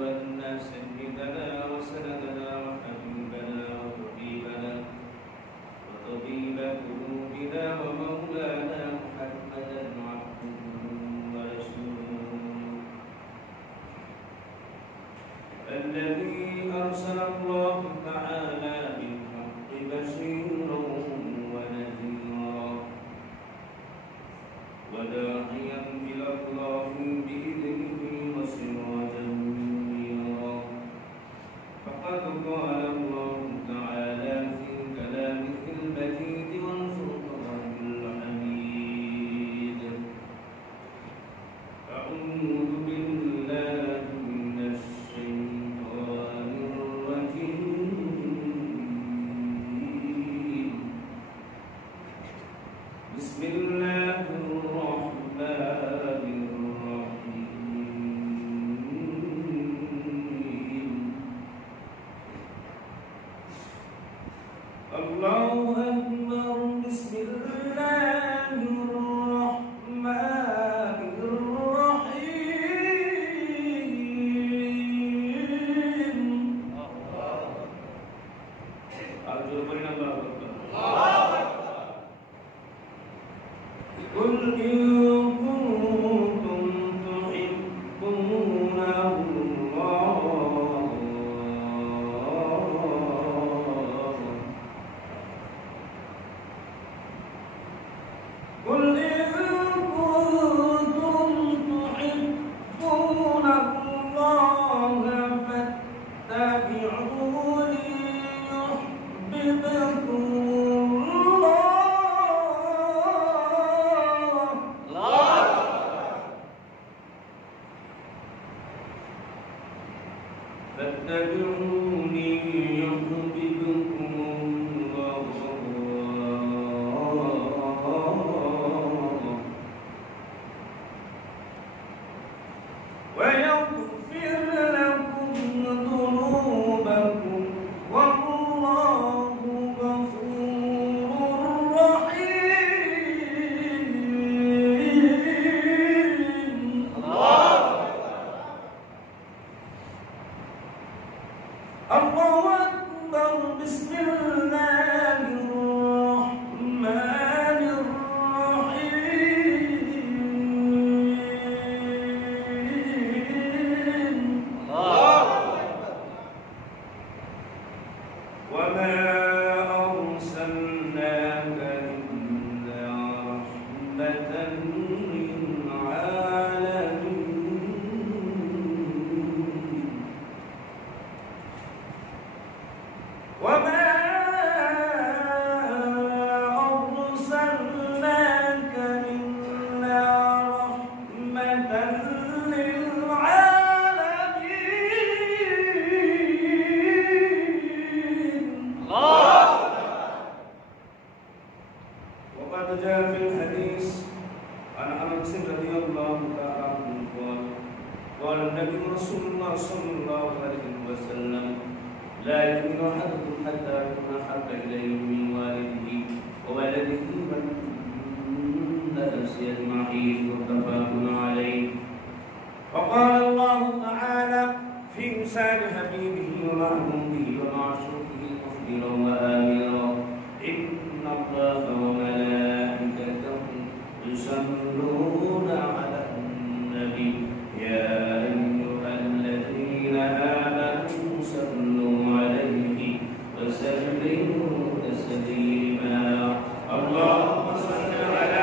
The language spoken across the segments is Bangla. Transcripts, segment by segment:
وأن سيدنا وسندنا وحبيبنا وطبيب قلوبنا ومولانا محمدا عبده ورسوله الذي أرسل الله تعالى بالحق بشيرا ونذيرا وداعيا إلى الله بإذنه وسراجا منيرا فقد قال الله تعالى في كلامه المجيد والفرقان الحميد أعوذ بالله من الشيطان الرجيم بسم الله الرحمن الرحيم الله أكبر بسم الله الرحمن الرحيم أرجو بين الله أكبر قل إن كنتم تحبون الله قل إن كنتم تحبون الله فاتبعوني يحببكم فاتبعوني يحببكم الله ويغفر لكم ذنوبكم والله غفور رحيم الله أكبر بسم الله الرحمن الرحيم وما أرسلناك إلا رحمة للعالمين وما أرسلناك إلا رحمة للعالمين وقد جاء في الحديث عن أنس رضي الله تعالى عنه قال النبي رسول الله صلى الله عليه وسلم لا يؤمن أحدكم حتى يكون أحب إليه من والده وولده والناس أجمعين متفق عليه وقال الله تعالى في لسان حبيبه ومحبوبه ومعشوقه مخبرا وآمرا إن الله وملائكته يصلون على النبي يا أيها الذين آمنوا صلوا عليه وسلموا تسليما اللهم صل على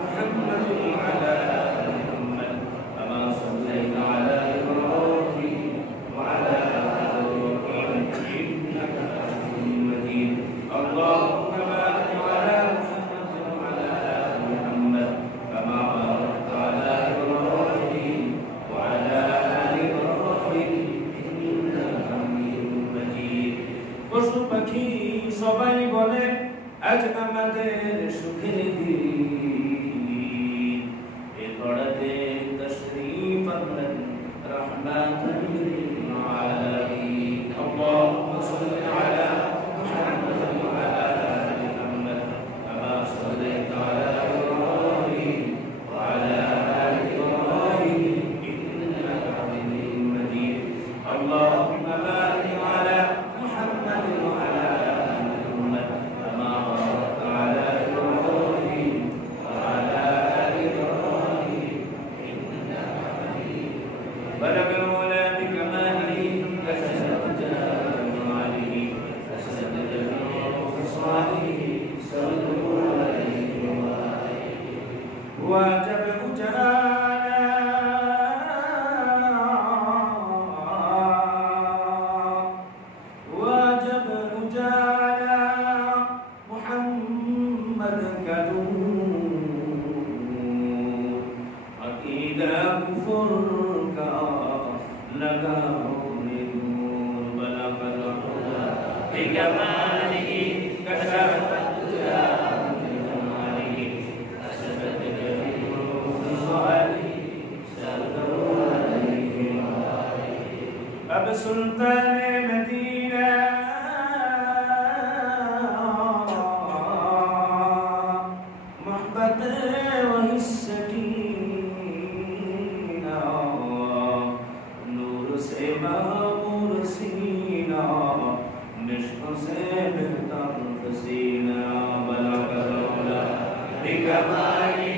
محمد وعلى آل محمد كما صليت على إبراهيم وعلى آل إبراهيم إنك حميد مجيد اللهم بارك على محمد وعلى آل محمد كما باركت على إبراهيم وعلى آل إبراهيم إنك حميد مجيد পশু পাখি সবাই বলে আজ আমাদের সুখের দিন এ পড়াতে তশরীফ আনলেন রহমাতুল লিল আলামিন আল্লাহুম্মা সাল্লি আলা মুহাম্মাদ ওয়া আলা আলি মুহাম্মাদ কামা সাল্লাইতা আলা ইব্রাহিম ওয়া আলা আলি ইব্রাহিম ইন্নাকা হামিদুম মাজিদ كون نور بلغ العلا بكماله كشف الدجى بجماله أسفت جميع خصاله سلوا عليه أبو سلطان مدينة محبة وهي السكينة نور سے معمور سینہ مشق سے بہتر پسینہ بلغ العلا بکمالہ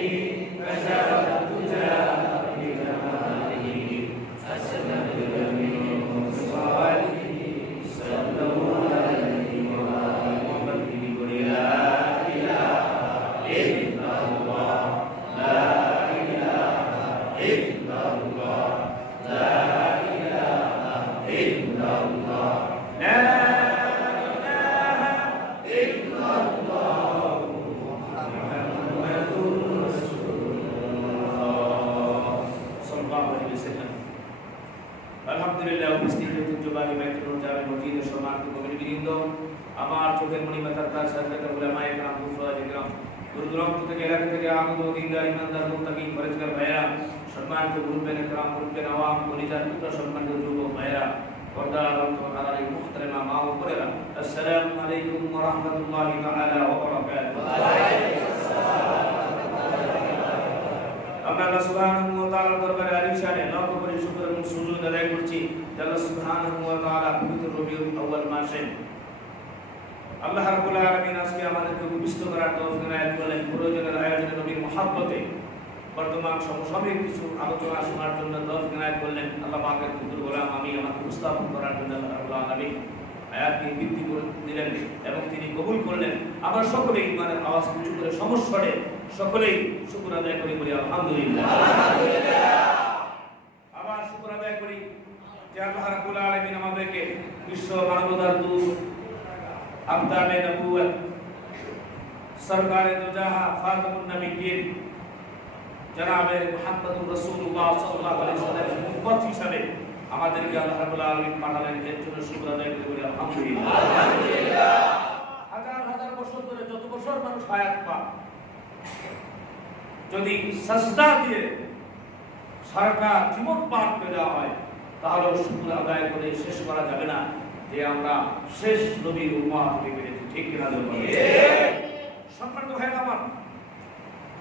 کشف الدجى بجمالہ أسفت جميع خصاله سلوا عليه محمد کی بڑی لا إله إلا الله لا إله إلا الله لا إله إلا الله لا إله إلا الله محمد رسول الله صلى الله عليه وسلم আলহামদুলিল্লাহ উপস্থিত ঐতিহ্যবাহী মাইকেল জামে মসজিদের সম্মানিত কমিটিবৃন্দ, আমার চোখের মণিমাতার তার সাথে উলামায়ে কেরাম ফুফায়ে কেরাম দূর দূরান্ত থেকে এলাকা থেকে আগত দিনদার ইমানদার মুত্তাকি পরেজগার ভাইয়েরা, সম্মানিত গ্রুপের কেরাম গ্রুপের আওয়াম কলিজার পুত্র সম্মানিত যুবক ভাইয়েরা, পর্দার অন্তরালের এই মুহতারামা মা ও বোনেরা, আসসালামু আলাইকুম ওয়া রাহমাতুল্লাহি তাআলা ওয়া বারাকাতুহু। ওয়া আলাইকুম আসসালাম। আমরা আল্লাহ সুবহানাহু ওয়া তাআলার দরবারে আলিশানে লাখ কোটি শুকর এবং সুজুদ আদায় করছি। আল্লাহ সুবহানাহু ওয়া তাআলা পবিত্র রবিউল আউয়াল মাসে আল্লাহ রাব্বুল আলামিন আজকে আমাদেরকে উপস্থিত করার তৌফিক এনায়েত করলেন। প্রয়োজনের আয়োজনে নবীর মহব্বতে বর্তমান সমসাময়িক কিছু আলোচনা শোনার জন্য তৌফিক এনায়েত করলেন। আল্লাহ পাকের পুত্র গোলাম আমি আমাকে উপস্থাপন করার জন্য আল্লাহ রাব্বুল আলামিন আয়াতকে বৃদ্ধি করে দিলেন এবং তিনি কবুল করলেন। আমরা সকলেই ইমানের আওয়াজ উঁচু করে সমস্বরে সকলেই শুকর আদায় করি, বলি আলহামদুলিল্লাহ। আবার শুকর আদায় করি যে আল্লাহ রাব্বুল আলামিন আমাদেরকে বিশ্ব মানবতার দূত আবদাবে নবুয়ত সরকারে দো জাহা খাতামুন নবিয়্যিন জনাবে মুহাম্মদুর রাসূলুল্লাহ সাল্লাল্লাহু আলাইহি ওয়াসাল্লামের উম্মত হিসেবে আমাদেরকে আল্লাহ রাব্বুল আলামিন পাঠালেন। এর জন্য শুকর আদায় করি, বলি আলহামদুলিল্লাহ। আলহামদুলিল্লাহ। হাজার হাজার বছর ধরে যত বছর মানুষ হায়াত পায়, যদি সাজদা দিয়ে সারাটা জীবন পার করে দেওয়া হয় তাহলে শুকর আদায় করে শেষ করা যাবে না যে আমরা শেষ নবীর উম্মত হতে পেরেছি। ঠিক কিনা বলুন? সম্মানিত ভাইরা আমার,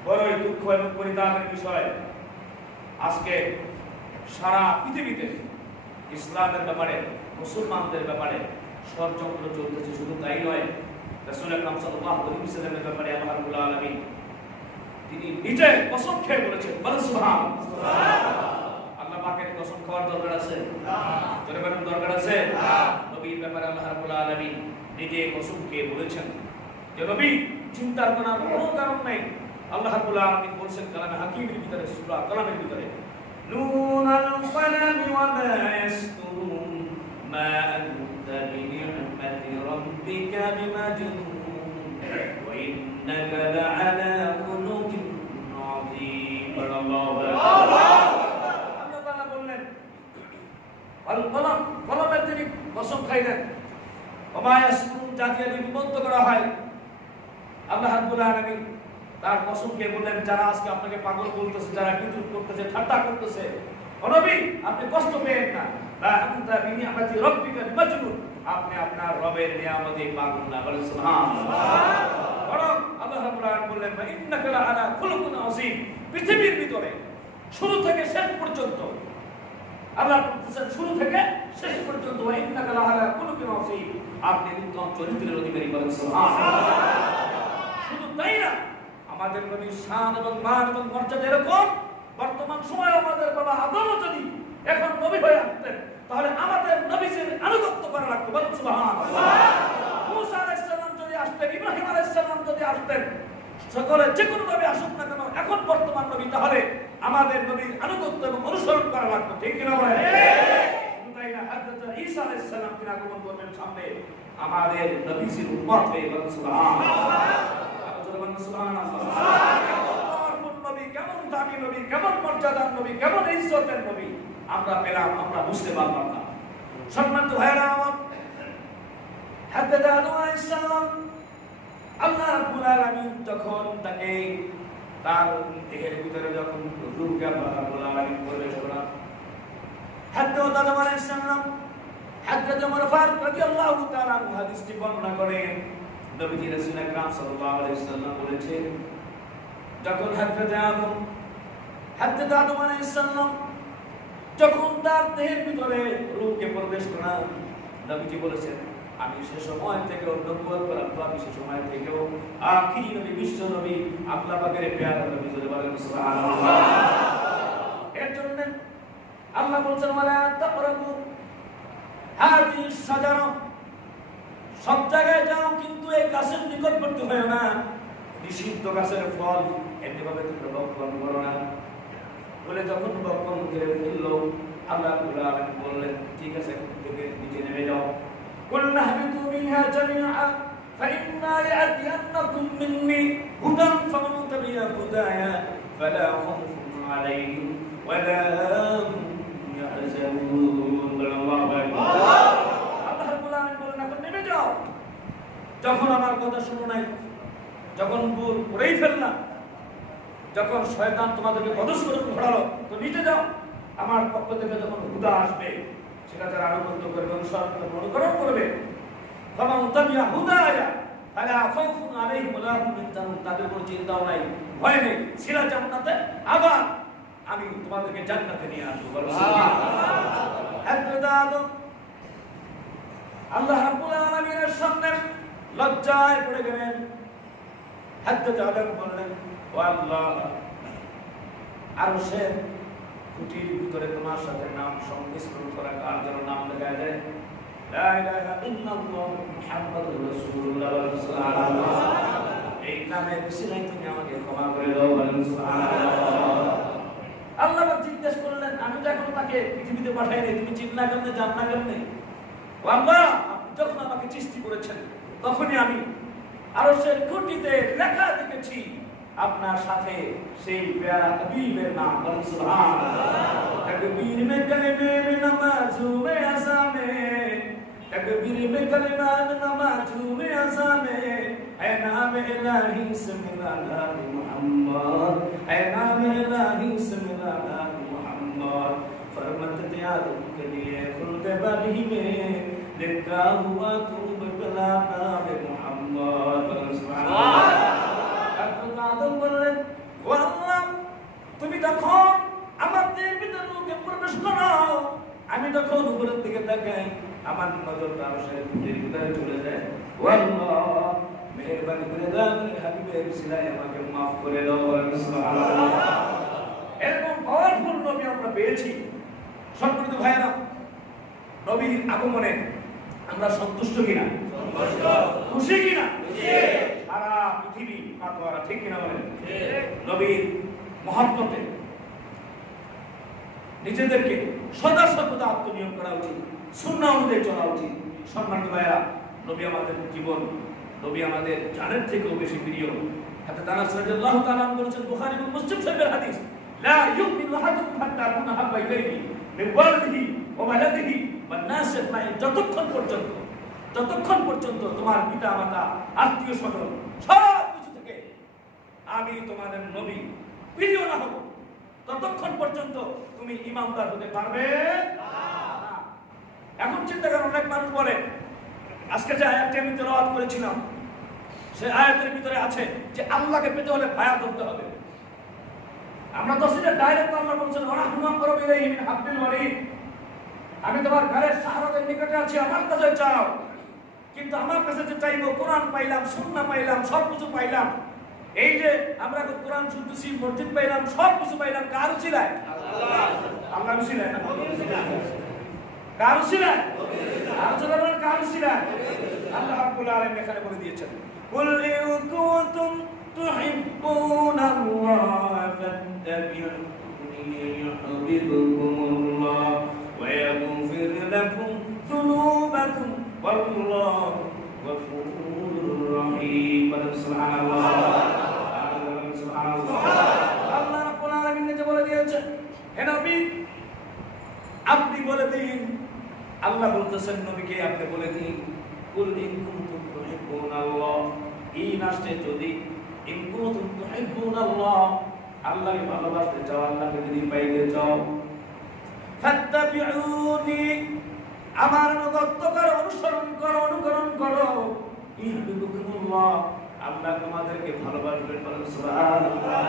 বড়ই দুঃখ এবং পরিতাপের বিষয় আজকে সারা পৃথিবীতে ইসলামের ব্যাপারে, মুসলমানদের ব্যাপারে ষড়যন্ত্র চলতেছে। শুধু তাই নয়, রাসূল আকরাম সাল্লাল্লাহু আলাইহি ওয়াসাল্লামের ব্যাপারে আল্লাহ রাব্বুল আলামিন তিনি নিজে কসম খেয়ে বলেছেন, বলেন সুবহানাল্লাহ। আল্লাহ পাকের কসম খাওয়ার দরকার আছে? জোরে বলুন, দরকার আছে? নবীর ব্যাপারে আল্লাহ রাব্বুল আলামিন নিজে কসম খেয়ে বলেছেন যে নবী চিন্তার করার কোনো কারণ নাই। আল্লাহ রাব্বুল আলামিন বলেছেন কালামে হাকিমের ভিতরে, সূরা কালামের ভিতরে, নুনাল কালামি ওয়া মা ইয়াসতুরুন মা আনতা বিনি'মাতি রাব্বিকা বিমাজনুন ওয়া ইন্নাকা লা'আলা খুলুকিন আযীম। আল্লাহু আকবার। আল্লাহ তাআলা বললেন, আল কলম, কলমের তিনি কসম খাইলেন, ওয়া মা ইয়াসতুরুন যাকে বিভক্ত করা হয়। আল্লাহ রাব্বুল আলামিন তার কসমকে বললেন, যারা আজকে আপনাকে পাগল বলতেছে, যারা বিদ্রুপ করতেছে, ঠাট্টা করতেছে, ও নবী আপনি কষ্ট পেয়েন না। লা আনতা বিনি'মাতি রাব্বিকা বিমাজনুন, আপনি আপনার রবের নিয়ামতে পাগল না। বলেন সুবহানাল্লাহ। বরং আল্লাহ রাব্বুল আলামিন বললেন, ওয়া ইন্নাকা লা'আলা খুলুকিন আযীম। পৃথিবীর ভিতরে শুরু থেকে শেষ পর্যন্ত আল্লাহ বলতেছেন, শুরু থেকে শেষ পর্যন্ত ওয়া ইন্নাকা লা'আলা খুলুকিন আযীম, আপনি উত্তম চরিত্রের অধিকারী। বলেন সুবহানাল্লাহ। শুধু তাই না, আমাদের নবীর শান এবং মান এবং মর্যাদা এরকম, বর্তমান সময়ে আমাদের বাবা আদমও যদি এখন নবী হয়ে আসতেন তাহলে আমাদের নবীর আনুগত্য করা লাগতো। বলুন সুবহানাল্লাহ। মুসা আলাইহিস সালাম যদি আসতেন, ইব্রাহিম আলাইহিস সালাম যদি আসতেন, সকলে যে কোনো নবী আসুক না কেন, এখন বর্তমান নবী, তাহলে আমাদের নবীর আনুগত্য এবং অনুসরণ করা লাগতো। ঠিক কিনা বলেন? শুধু তাই না, হযরত ঈসা আলাইহিস সালাম তিনি আগমন করবেন সামনে আমাদের নবীর উম্মত হয়ে। বলুন সুবহানাল্লাহ। সুবহানাল্লাহ। কেমন দামি নবী, কেমন মর্যাদার নবী, কেমন ইজ্জতের নবী, আমরা পেলাম, আমরা বুঝতে পারলাম না। সম্মানিত ভাইরা আমার, হযরত আদম আলাইহিস সালাম আল্লাহ রাব্বুল আলামিন তখন তাকে তার দেহের ভিতরে যখন রূহকে আল্লাহ রাব্বুল আলামিন প্রবেশ করান, হযরত আদম আলাইহিস সালাম হযরত ওমর ফারুক রাদিয়াল্লাহু তাআলা হাদিসটি বর্ণনা করেন। নবীজি রাসূল আকরাম সাল্লাল্লাহু আলাইহি ওয়াসাল্লাম বলেছেন, যখন হযরত আদম আলাইহিস সালাম যখন তার দেহের ভিতরে রূহকে প্রবেশ করান, নবীজি বলেছেন, আমি সে সময় থেকে নবুয়ত প্রাপ্ত, আমি সে সময় থেকেও আখিরি নবী, বিশ্ব নবী, আল্লাহ পাকের প্যারা নবী বলেন সুবহানাল্লাহ। এর জন্য আল্লাহ বলেছেন, ওয়ালা তাকরাবু হাযিহি শাজারা, সব জায়গায় যাও কিন্তু এই গাছের নিকটবর্তী হয়ো না, নিষিদ্ধ গাছের ফল এমনিভাবে তোমরা ভক্ষণ করো না বলে যখন ভক্ষণ করে ফেললো, আল্লাহ রাব্বুল আলামিন বললেন, ঠিক আছে, থেকে নিচে নেমে যাও। قلنا اهبطوا منها جميعا فإما يأتينكم مني هدى فمن تبع هدايا فلا خوف عليهم ولا هم يحزنون। الله أكبر। আল্লাহ রাব্বুল আলামিন বলেন, এখন নেমে যাও। যখন আমার কথা শুনো নাই, যখন ভুল করেই ফেললাম, যখন শয়তান তোমাদেরকে বদস করে ঘোরালো, তো নিচে যাও। আমার পক্ষ থেকে যখন হুদা আসবে, সেটা যারা আনুগত্য করবে, অনুকরণ করবে, তাদের কোনো চিন্তাও নাই, ভয় নেই, সিরা জান্নাতে, আবার আমি তোমাদেরকে জান্নাতে নিয়ে আসবো। আল্লাহ রাব্বুল আলামিনের সামনে লজ্জায় পড়ে গেলেন। হযরত আদম বললেন, ও আল্লাহ, আরশের খুঁটির ভিতরে তোমার সাথে নাম সংমিশ্রণ করা কার যেন নাম লেখা যায়, লা ইলাহা ইল্লাল্লাহ মুহাম্মাদুর রাসূলুল্লাহ সাল্লাল্লাহু আলাইহি ওয়াসাল্লাম, এই নামের উসিলায় তুমি আমাকে ক্ষমা করে দাও, বলেন সুবহানাল্লাহ। আল্লাহ জিজ্ঞেস করলেন, আমি যখন তাকে পৃথিবীতে পাঠাই নাই, তুমি চিন্তা কেমনে, জাননা কেমনে? ও আল্লাহ, আপনি যখন আমাকে সৃষ্টি করেছেন, তখনই আমি আরশের খুঁটিতে লেখা দেখেছি আপনার সাথে সেই প্যারা হাবিবের নাম, বলেন সুবহানাল্লাহ। তাকবীর মে কালিমে মে নামাজু মে আযামে, তাকবীর মে কালিমা মে নামাজু মে আযামে, এ নাম ইলাহি ইসমিল্লাহ মুহাম্মদ, এ নাম ইলাহি ইসমিল্লাহ মুহাম্মদ, फरमाते थे आदम के लिए खुल्द बारी में लिखा हुआ तू बला नाम मुहम्मद, सुभान अल्लाह। আদম বললেন, ও আল্লাহ, তুমি যখন আমার দেহের ভিতরে রূহকে প্রবেশ করো, আমি তখন উপরের দিকে তাকাই, আমার নজরটা আরশের খুঁটির ভিতরে চলে যায়। ও আল্লাহ, মেহেরবানি করে দাও, হাবিবের উসিলায় আমাকে maaf করে দাও, সুবহানাল্লাহ। এরকম পাওয়ারফুল নবী আমরা পেয়েছি। সম্মানিত ভাইরা, নবীর আগমনে আমরা সন্তুষ্ট কিনা? সন্তুষ্ট। খুশি কিনা? খুশি। সারা পৃথিবী মাতোয়ারা, ঠিক কিনা বলেন? ঠিক। নবীর মহব্বতে নিজেদেরকে সদা সর্বদা আত্মনিয়োগ করা উচিত, সুন্নাহ অনুযায়ী চলা উচিত। সম্মানিত ভাইরা, নবী আমাদের জীবন, নবী আমাদের জানের থেকেও বেশি প্রিয়। হযরত আনাস রাদিয়াল্লাহু তাআলা বলেছেন, বুখারী এবং মুসলিম শরীফের হাদিস, লা ইউমিনু আহাদুকুম হাত্তা আকুনা হাব্বা ইলাইহি মিন ওয়ালিদিহি ওয়া ওয়ালাদিহি ওয়ান নাস আজমাইন, যতক্ষণ পর্যন্ত তোমার পিতা মাতা, আত্মীয় স্বজন সব কিছু থেকে আমি তোমাদের নবী প্রিয় না হব, ততক্ষণ পর্যন্ত তুমি ইমানদার হতে পারবে না। এখন চিন্তা করেন, অনেক মানুষ বলে, আজকে যে আয়াতটি আমি তেলাওয়াত করেছিলাম, সেই আয়াতের ভিতরে আছে যে আল্লাহকে পেতে হলে ভায়া ধরতে হবে। আমরা তো সেটা ডাইরেক্ট আল্লাহ বলছেন, ওয়ারাহমা করব ইলাইহি মিন হাব্বিল ওয়ারিদ, আমি তোমার ঘরের সাহারাদের নিকটে আছি, আমার কাছে চাও। কিন্তু আমার কাছে যে চাইবো, কোরআন পাইলাম, সুন্নাহ পাইলাম, সব কিছু পাইলাম, এই যে আমরা কোরআন শুনতেছি, মসজিদ পাইলাম, সব কিছু পাইলাম, কার উসিলায়? আল্লাহ উসিলায় না, কার উসিলায়? কার উসিলায়? আল্লাহ রাব্বুল আলামিন এখানে বলে দিয়েছেন, কুল ইন কুনতুম তুহিব্বুনাল্লাহ ফাত্তাবিউনি ইউহিব্বুকুমুল্লাহ ওয়া ইয়াগফির লাকুম যুনুবাকুম ওয়াল্লাহু গফুরুর রহিম। সুবহানাল্লাহ, সুবহানাল্লাহ। আল্লাহ রাব্বুল আলামিন নিজে বলে দিয়েছেন, হে নবী, আল্লাহ বলতেছেন নবীকে আপনি বলে দিন কুল ইন কুনতুম তুহিব্বুনাল্লাহ, এই আসছে যদি ইন কুনতুম তুহিব্বুনাল্লাহ, আল্লাহকে ভালোবাসতে চাও, আল্লাহকে যদি পাইতে চাও, ফাত্তাবিউনি, আমার অনুগত করো, অনুসরণ করো, অনুকরণ করো, ইহবিবুকুমুল্লাহ, আল্লাহ তোমাদেরকে ভালোবাসবেন। বলেন সুবহানাল্লাহ।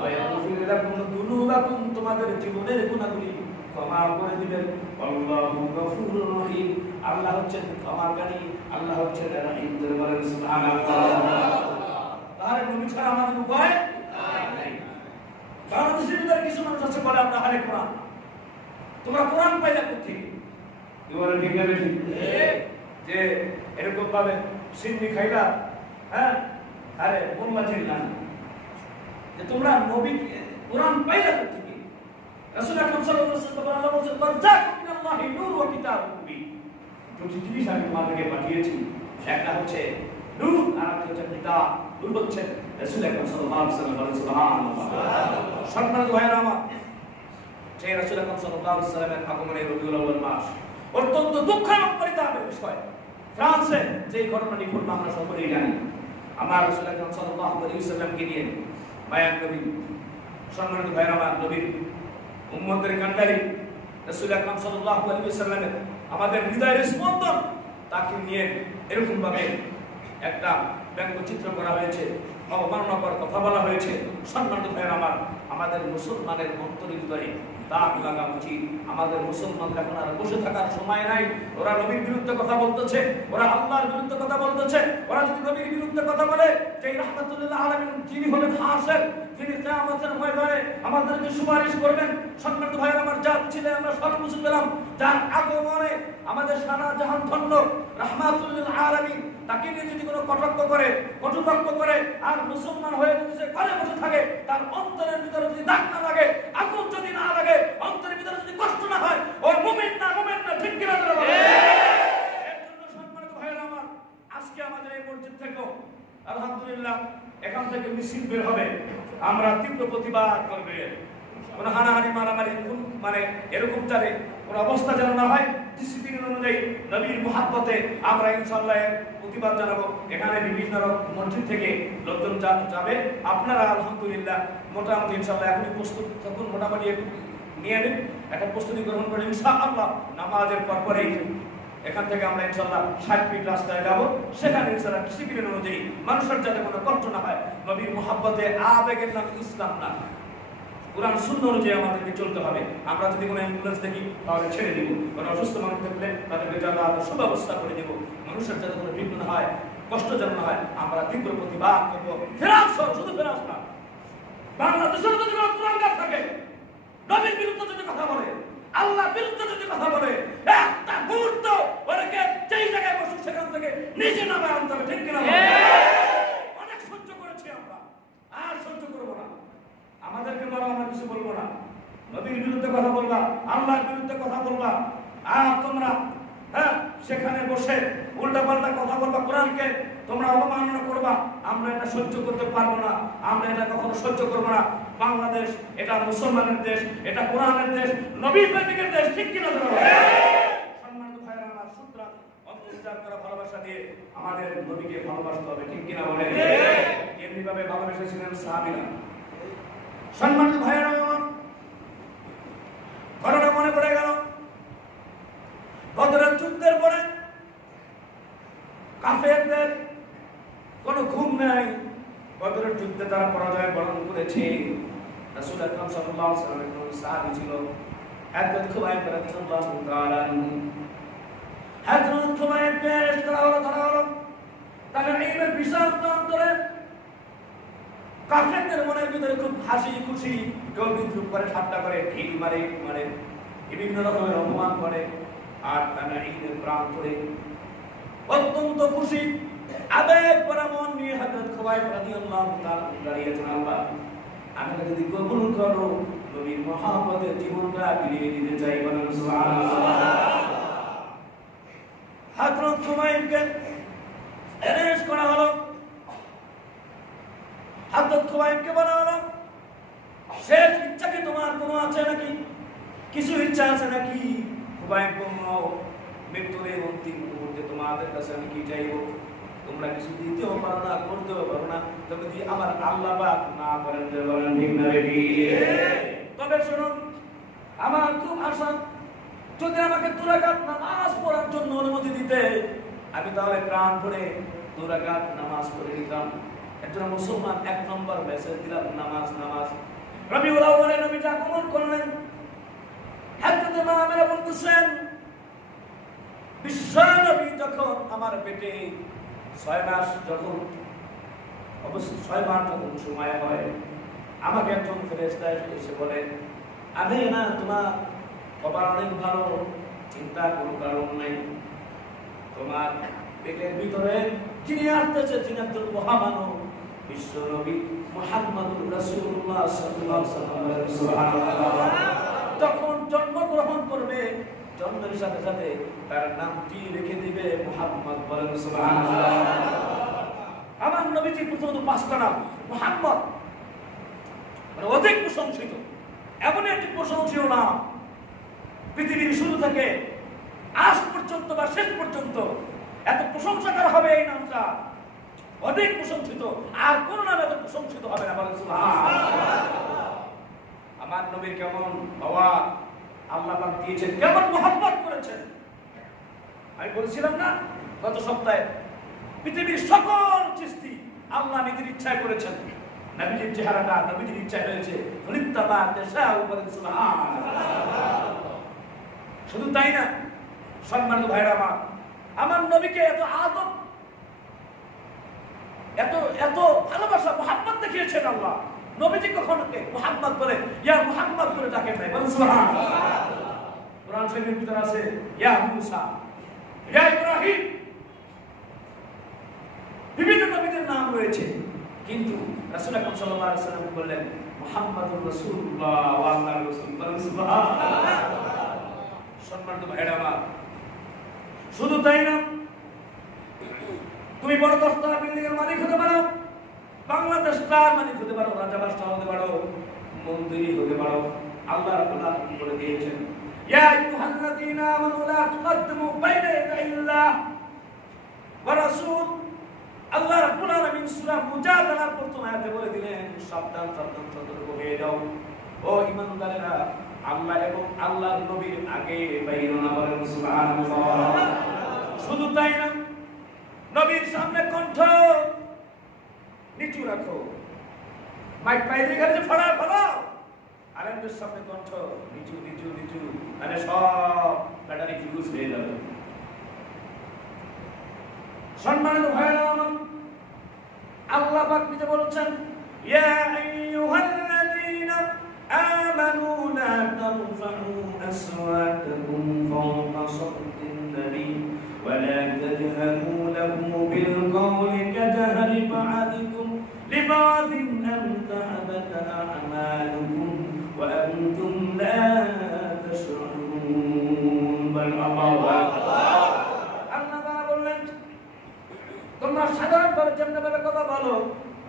ওয়া ইয়াগফির লাকুম যুনুবাকুম, তোমাদের জীবনের গুনাহগুলি ক্ষমা করে দিবেন। আল্লাহু গফুরুর রহিম, আল্লাহ হচ্ছেন ক্ষমাকারী, আল্লাহ হচ্ছেন রহিম। বলেন সুবহানাল্লাহ। তাহলে নবী ছাড়া আমাদের উপায় নাই। বাংলাদেশের ভিতরে কিছু মানুষ আছে বলে আমরা হারে কোরআন, তোমরা কোরআন পাইলা কোথায়? কি বলেন ঠিক না বেশি? যে এরকম ভাবে সিন্নি খাইলা, হ্যাঁ, আরে মোল্লা ছিলা যে তোমরা নবী কোরআন পাইলা কোথায়? রাসূল আকরাম সাল্লাল্লাহু আলাইহি ওয়াসাল্লাম আল্লাহ বলেছেন বারজাকুম মিনাল্লাহি নূর ওয়া কিতাবুম মুবিন, দুটি জিনিস আমি তোমাদেরকে পাঠিয়েছি, একটা হচ্ছে নূর আর একটা হচ্ছে কিতাব। নূর হচ্ছে রাসূল আকরাম সাল্লাল্লাহু আলাইহি ওয়াসাল্লাম। বলেন সুবহানাল্লাহ। সম্মানিত ভাইরা আমার, সেই রাসূল আকরাম সাল্লাল্লাহু আলাইহি ওয়াসাল্লামের আগমনের রবিউল আউয়াল মাস অত্যন্ত দুঃখজনক পরিতাপের বিষয়। ফ্রান্সে যে ঘটনাটি ঘটলো আমরা সকলেই জানি। আমার রাসূল আকরাম সাল্লাল্লাহু আলাইহি ওয়াসাল্লামকে নিয়ে মায়ার নবী, সম্মানিত ভাইরা আমার, নবীর উম্মতের কান্ডারি রাসূল আকরাম সাল্লাল্লাহু আলাইহি ওয়াসাল্লামের আমাদের হৃদয়ের স্পন্দন, তাকে নিয়ে এরকম ভাবে একটা ব্যঙ্গচিত্র করা হয়েছে, অবমাননাকর কথা বলা হয়েছে। সম্মানিত ভাইরা আমার, আমাদের মুসলমানের অন্তরের ভিতরে দাগ লাগা উচিত। আমাদের মুসলমান এখন আর বসে থাকার সময় নাই। ওরা নবীর বিরুদ্ধে কথা বলতেছে, ওরা আল্লাহর বিরুদ্ধে কথা বলতেছে। ওরা যদি নবীর বিরুদ্ধে কথা বলে, যেই রাহমাতুল্লিল আলামিন যিনি হলেন হাসের, তিনি কিয়ামতের ময়দানে আমাদেরকে সুপারিশ করবেন। সম্মানিত ভাইরা আমার, যার ছিলেন আমরা সব কিছু পেলাম, যার আগমনে আমাদের সারা জাহান ধন্য রাহমাতুল্লিল আলামিন, তাকে নিয়ে যদি কোনো কটাক্ষ করে, কটুবাক্য করে, আর মুসলমান হয়ে যদি সে ঘরে বসে থাকে, তার অন্তরের ভিতরে যদি দাগ না লাগে, আগুন যদি না লাগে, অন্তরের ভিতরে যদি কষ্ট না হয়, ও মুমিন না, মুমিন না। ঠিক কিনা বলেন? এর জন্য সম্মানিত ভাইরা আমার, আজকে আমাদের এই মসজিদ থেকে আলহামদুলিল্লাহ এখান থেকে মিছিল বের হবে, আমরা তীব্র প্রতিবাদ করবে। কোন হানাহানি, মারামারি, মানে এরকম চারে কোন অবস্থা যেন না হয়। ডিসিপ্লিন অনুযায়ী নবীর মুহাব্বতে আমরা ইনশাআল্লাহ প্রতিবাদ জানাবো। এখানে বিভিন্ন মসজিদ থেকে লোকজন যাবে। আপনারা আলহামদুলিল্লাহ মোটামুটি ইনশাআল্লাহ এখনই প্রস্তুত থাকুন, মোটামুটি একটু নিয়ে নিন, একটা প্রস্তুতি গ্রহণ করে ইনশাআল্লাহ নামাজের পরেই এখান থেকে আমরা ইনশাআল্লাহ 60 ফিট রাস্তায় যাব। সেখানে ইনশাআল্লাহ ডিসিপ্লিন অনুযায়ী মানুষের যাতে কোনো কষ্ট না হয়, নবীর মুহাব্বতে আবেগের নাম ইসলাম না, কোরআন সুন্নাহ অনুযায়ী আমাদেরকে চলতে হবে। আমরা যদি কোনো অ্যাম্বুলেন্স দেখি তাহলে ছেড়ে দিব, কোনো অসুস্থ মানুষ থাকলে তাদেরকে যাতায়াতের সুব্যবস্থা করে দিব। মানুষের যাতে কোনো বিঘ্ন না হয়, কষ্ট যেন না হয়, আমরা তীব্র প্রতিবাদ করবো। ফেরাস, শুধু ফেরাস না, বাংলাদেশের যদি কোনো কুলাঙ্গার থাকে, নবীর বিরুদ্ধে যদি কথা বলে, আল্লাহর বিরুদ্ধে যদি কথা বলে, একটা মুহূর্ত ওদেরকে যেই জায়গায় বসুক সেখান থেকে নিচে নামে আনতে হবে। ঠিক কিনা? অনেক সহ্য করেছি আমরা, আর সহ্য করবো না। আমাদেরকে বলা, আমরা কিছু বলবো না। নবীর বিরুদ্ধে কথা বলবা, আল্লাহর বিরুদ্ধে কথা বলবা, আর তোমরা সেখানে বসে উল্টা পাল্টা কথা বলবা, কোরআনকে তোমরা অবমাননা করবা, আমরা এটা সহ্য করতে পারবো না, আমরা এটা কখনো সহ্য করবো না। বাংলাদেশ এটা মুসলমানের দেশ, এটা কোরআনের দেশ, নবী প্রেমিকের দেশ। ঠিক কিনা? সম্মানিত ভাইরা আমার, সুতরাং অন্তর্জাল করা ভালোবাসা দিয়ে আমাদের নবীকে ভালোবাসতে হবে। ঠিক কিনা বলে? এমনি ভাবে ভালোবেসেছিলেন সাহাবীরা। সম্মানিত ভাইরা আমার, ঘটনা মনে পড়ে গেল বদরের যুদ্ধের পরে কাফেরদের কোনো ঘুম নাই। বদরের যুদ্ধে তারা পরাজয় বরণ করেছে। রাসূল আকরাম সাল্লাল্লাহু আলাইহি ওয়াসাল্লামের কোন সাহাবী ছিল, হযরত খুবাইব রাদিয়াল্লাহু তাআলা আনহু। হযরত খুবাইব পেশ করা হলো, ধরা হলো। তাদের ইলমের বিশাল প্রান্তরে কাফেরদের মনের ভিতরে খুব হাসি খুশি, কেউ বিদ্রুপ করে, ঠাট্টা করে, ঢিল মারে, বিভিন্ন রকমের অপমান করে। আর তারা ঈদের প্রান্তরে অত্যন্ত খুশি, আবেগ ভরা মন নিয়ে হযরত খুবাইব রাদিয়াল্লাহু তাআলা দাঁড়িয়েছেন। আল্লাহ, আমি যদি কবুল করো, নবীর মহব্বতে জীবনটা বিলিয়ে দিতে চাই। বলেন সুবহানাল্লাহ। হযরত খুবাইবকে অ্যারেস্ট করা হলো। হযরত খুবাইবকে বলা হলো, শেষ ইচ্ছা কি তোমার কোনো আছে নাকি? কিছু ইচ্ছা আছে নাকি? খুবাইব বলল, মৃত্যুর এই অন্তিম মুহূর্তে তোমাদের কাছে আমি কি চাইবো? তোমরা কিছু দিতেও পারো না, করতেও পারো না, তবে যদি আমার আল্লাহ পাক না করেন বলেন ঠিক না বেটি? তবে শুনুন, আমার খুব আশা, যদি আমাকে 2 রাকাত নামাজ পড়ার জন্য অনুমতি দিতে, আমি তাহলে প্রাণ ভরে 2 রাকাত নামাজ পড়ে নিতাম। একজন মুসলমান 1 নম্বর মেসেজ দিলাম, নামাজ নামাজ। রবিউল আউয়ালে নবী আগমন করলেন। হযরত মা আমেনা বলতেছেন, বিশ্ব নবী যখন আমার পেটে 6 মাস যখন অবশ্য 6 মাস যখন সময় হয়, আমাকে একজন ফেরেশতা এসে বলে, আমি না তোমার কপাল অনেক ভালো, চিন্তার কোনো কারণ নাই। তোমার পেটের ভিতরে যিনি আসতেছে তিনি একজন মহামানব, বিশ্ব নবী মুহাম্মদুর রাসূলুল্লাহ সাল্লাল্লাহু আলাইহি ওয়াসাল্লাম। সুবহানাল্লাহ। যখন জন্মগ্রহণ করবে, জন্মের সাথে সাথে তার নামটি রেখে দিবে মুহাম্মদ। বলেন সুবহানাল্লাহ। আমার নবীজি প্রথমত 5টা নাম মুহাম্মদ, মানে অধিক প্রশংসিত, এমন একটি প্রশংসনীয় নাম পৃথিবীর শুরু থেকে আজ পর্যন্ত বা শেষ পর্যন্ত এত প্রশংসা করা হবে এই নামটা, অধিক প্রশংসিত, আর কোন নাম এত প্রশংসিত হবে না। বলেন সুবহানাল্লাহ। আমার নবীর কেমন বাবা আল্লাহ পাক দিয়েছেন, কেমন মহব্বত করেছেন। আমি বলছিলাম না গত সপ্তাহে, পৃথিবীর সকল সৃষ্টি আল্লাহ নিজের ইচ্ছায় করেছেন, নবীজির চেহারাটা নবীজির ইচ্ছায় হয়েছে। শুধু তাই না, সম্মানিত ভাইরা আমার নবীকে এত আদব, এত এত ভালোবাসা, মুহাম্মদ দেখিয়েছেন আল্লাহ। নবীজি কখনো মুহাম্মদ বলে ইয়া মুহাম্মদ করে ডাকেন নাই। বলেন সুবহানাল্লাহ। কোরআন শরীফের ভিতরে আছে ইয়া মুসা, ইয়া ইব্রাহিম, বিভিন্ন নবীদের নাম রয়েছে, কিন্তু রাসূল আকরাম সাল্লাল্লাহু আলাইহি ওয়াসাল্লাম বললেন মুহাম্মাদুর রাসূলুল্লাহ ওয়া আল্লাহর রাসূল। বলেন সুবহানাল্লাহ। সম্মানিত ভাইরা আমার, শুধু তাই না, তুমি বড় 10 তলা বিল্ডিং এর মালিক হতে পারো, বাংলাদেশ তার মালিক হতে পারো, রাজা বাদশাহ হতে পারো, মন্ত্রী হতে পারো। আল্লাহ রাব্বুল আলামিন বলে দিয়েছেন ইয়া আইয়ুহাল্লাযীনা আমানু লা তুকদ্দিমু বাইনা ইয়াদাইল্লাহ ওয়া রাসূল। আল্লাহ রাব্বুল আলামিন সূরা মুজাদালার প্রথম আয়াতে বলে দিলেন, সাবধান সাবধান, সতর্ক হয়ে যাও ও ঈমানদারেরা, আল্লাহ এবং আল্লাহর নবীর আগে বাইরো না। বলেন সুবহানাল্লাহ। শুধু তাই না, নবীর সামনে কণ্ঠ নিচু রাখো, মাইক পাইলে গেছে ফড়া ফড়াও, আর এর সামনে কণ্ঠ নিচু নিচু নিচু, মানে সব ব্যাটারি ফিউজ হয়ে যাবে। সম্মানিত ভাইরা আমার, আল্লাহ পাক নিজে বলেছেন ইয়া আইয়ুহাল্লাযীনা আমানু লা তারফা'ু আসওয়াতাকুম ফাওকা সাওতিন নবী ওয়া লা তাজহারু লাহু বিল কওলি কাজহারি বা'দিকুম লিবা'দিন আন তাহবাতা আ'মালুকুম ওয়া আনতুম লা তাশউরুন। বল আল্লাহু আকবার। তোমরা সাধারণভাবে যেমনভাবে কথা বলো,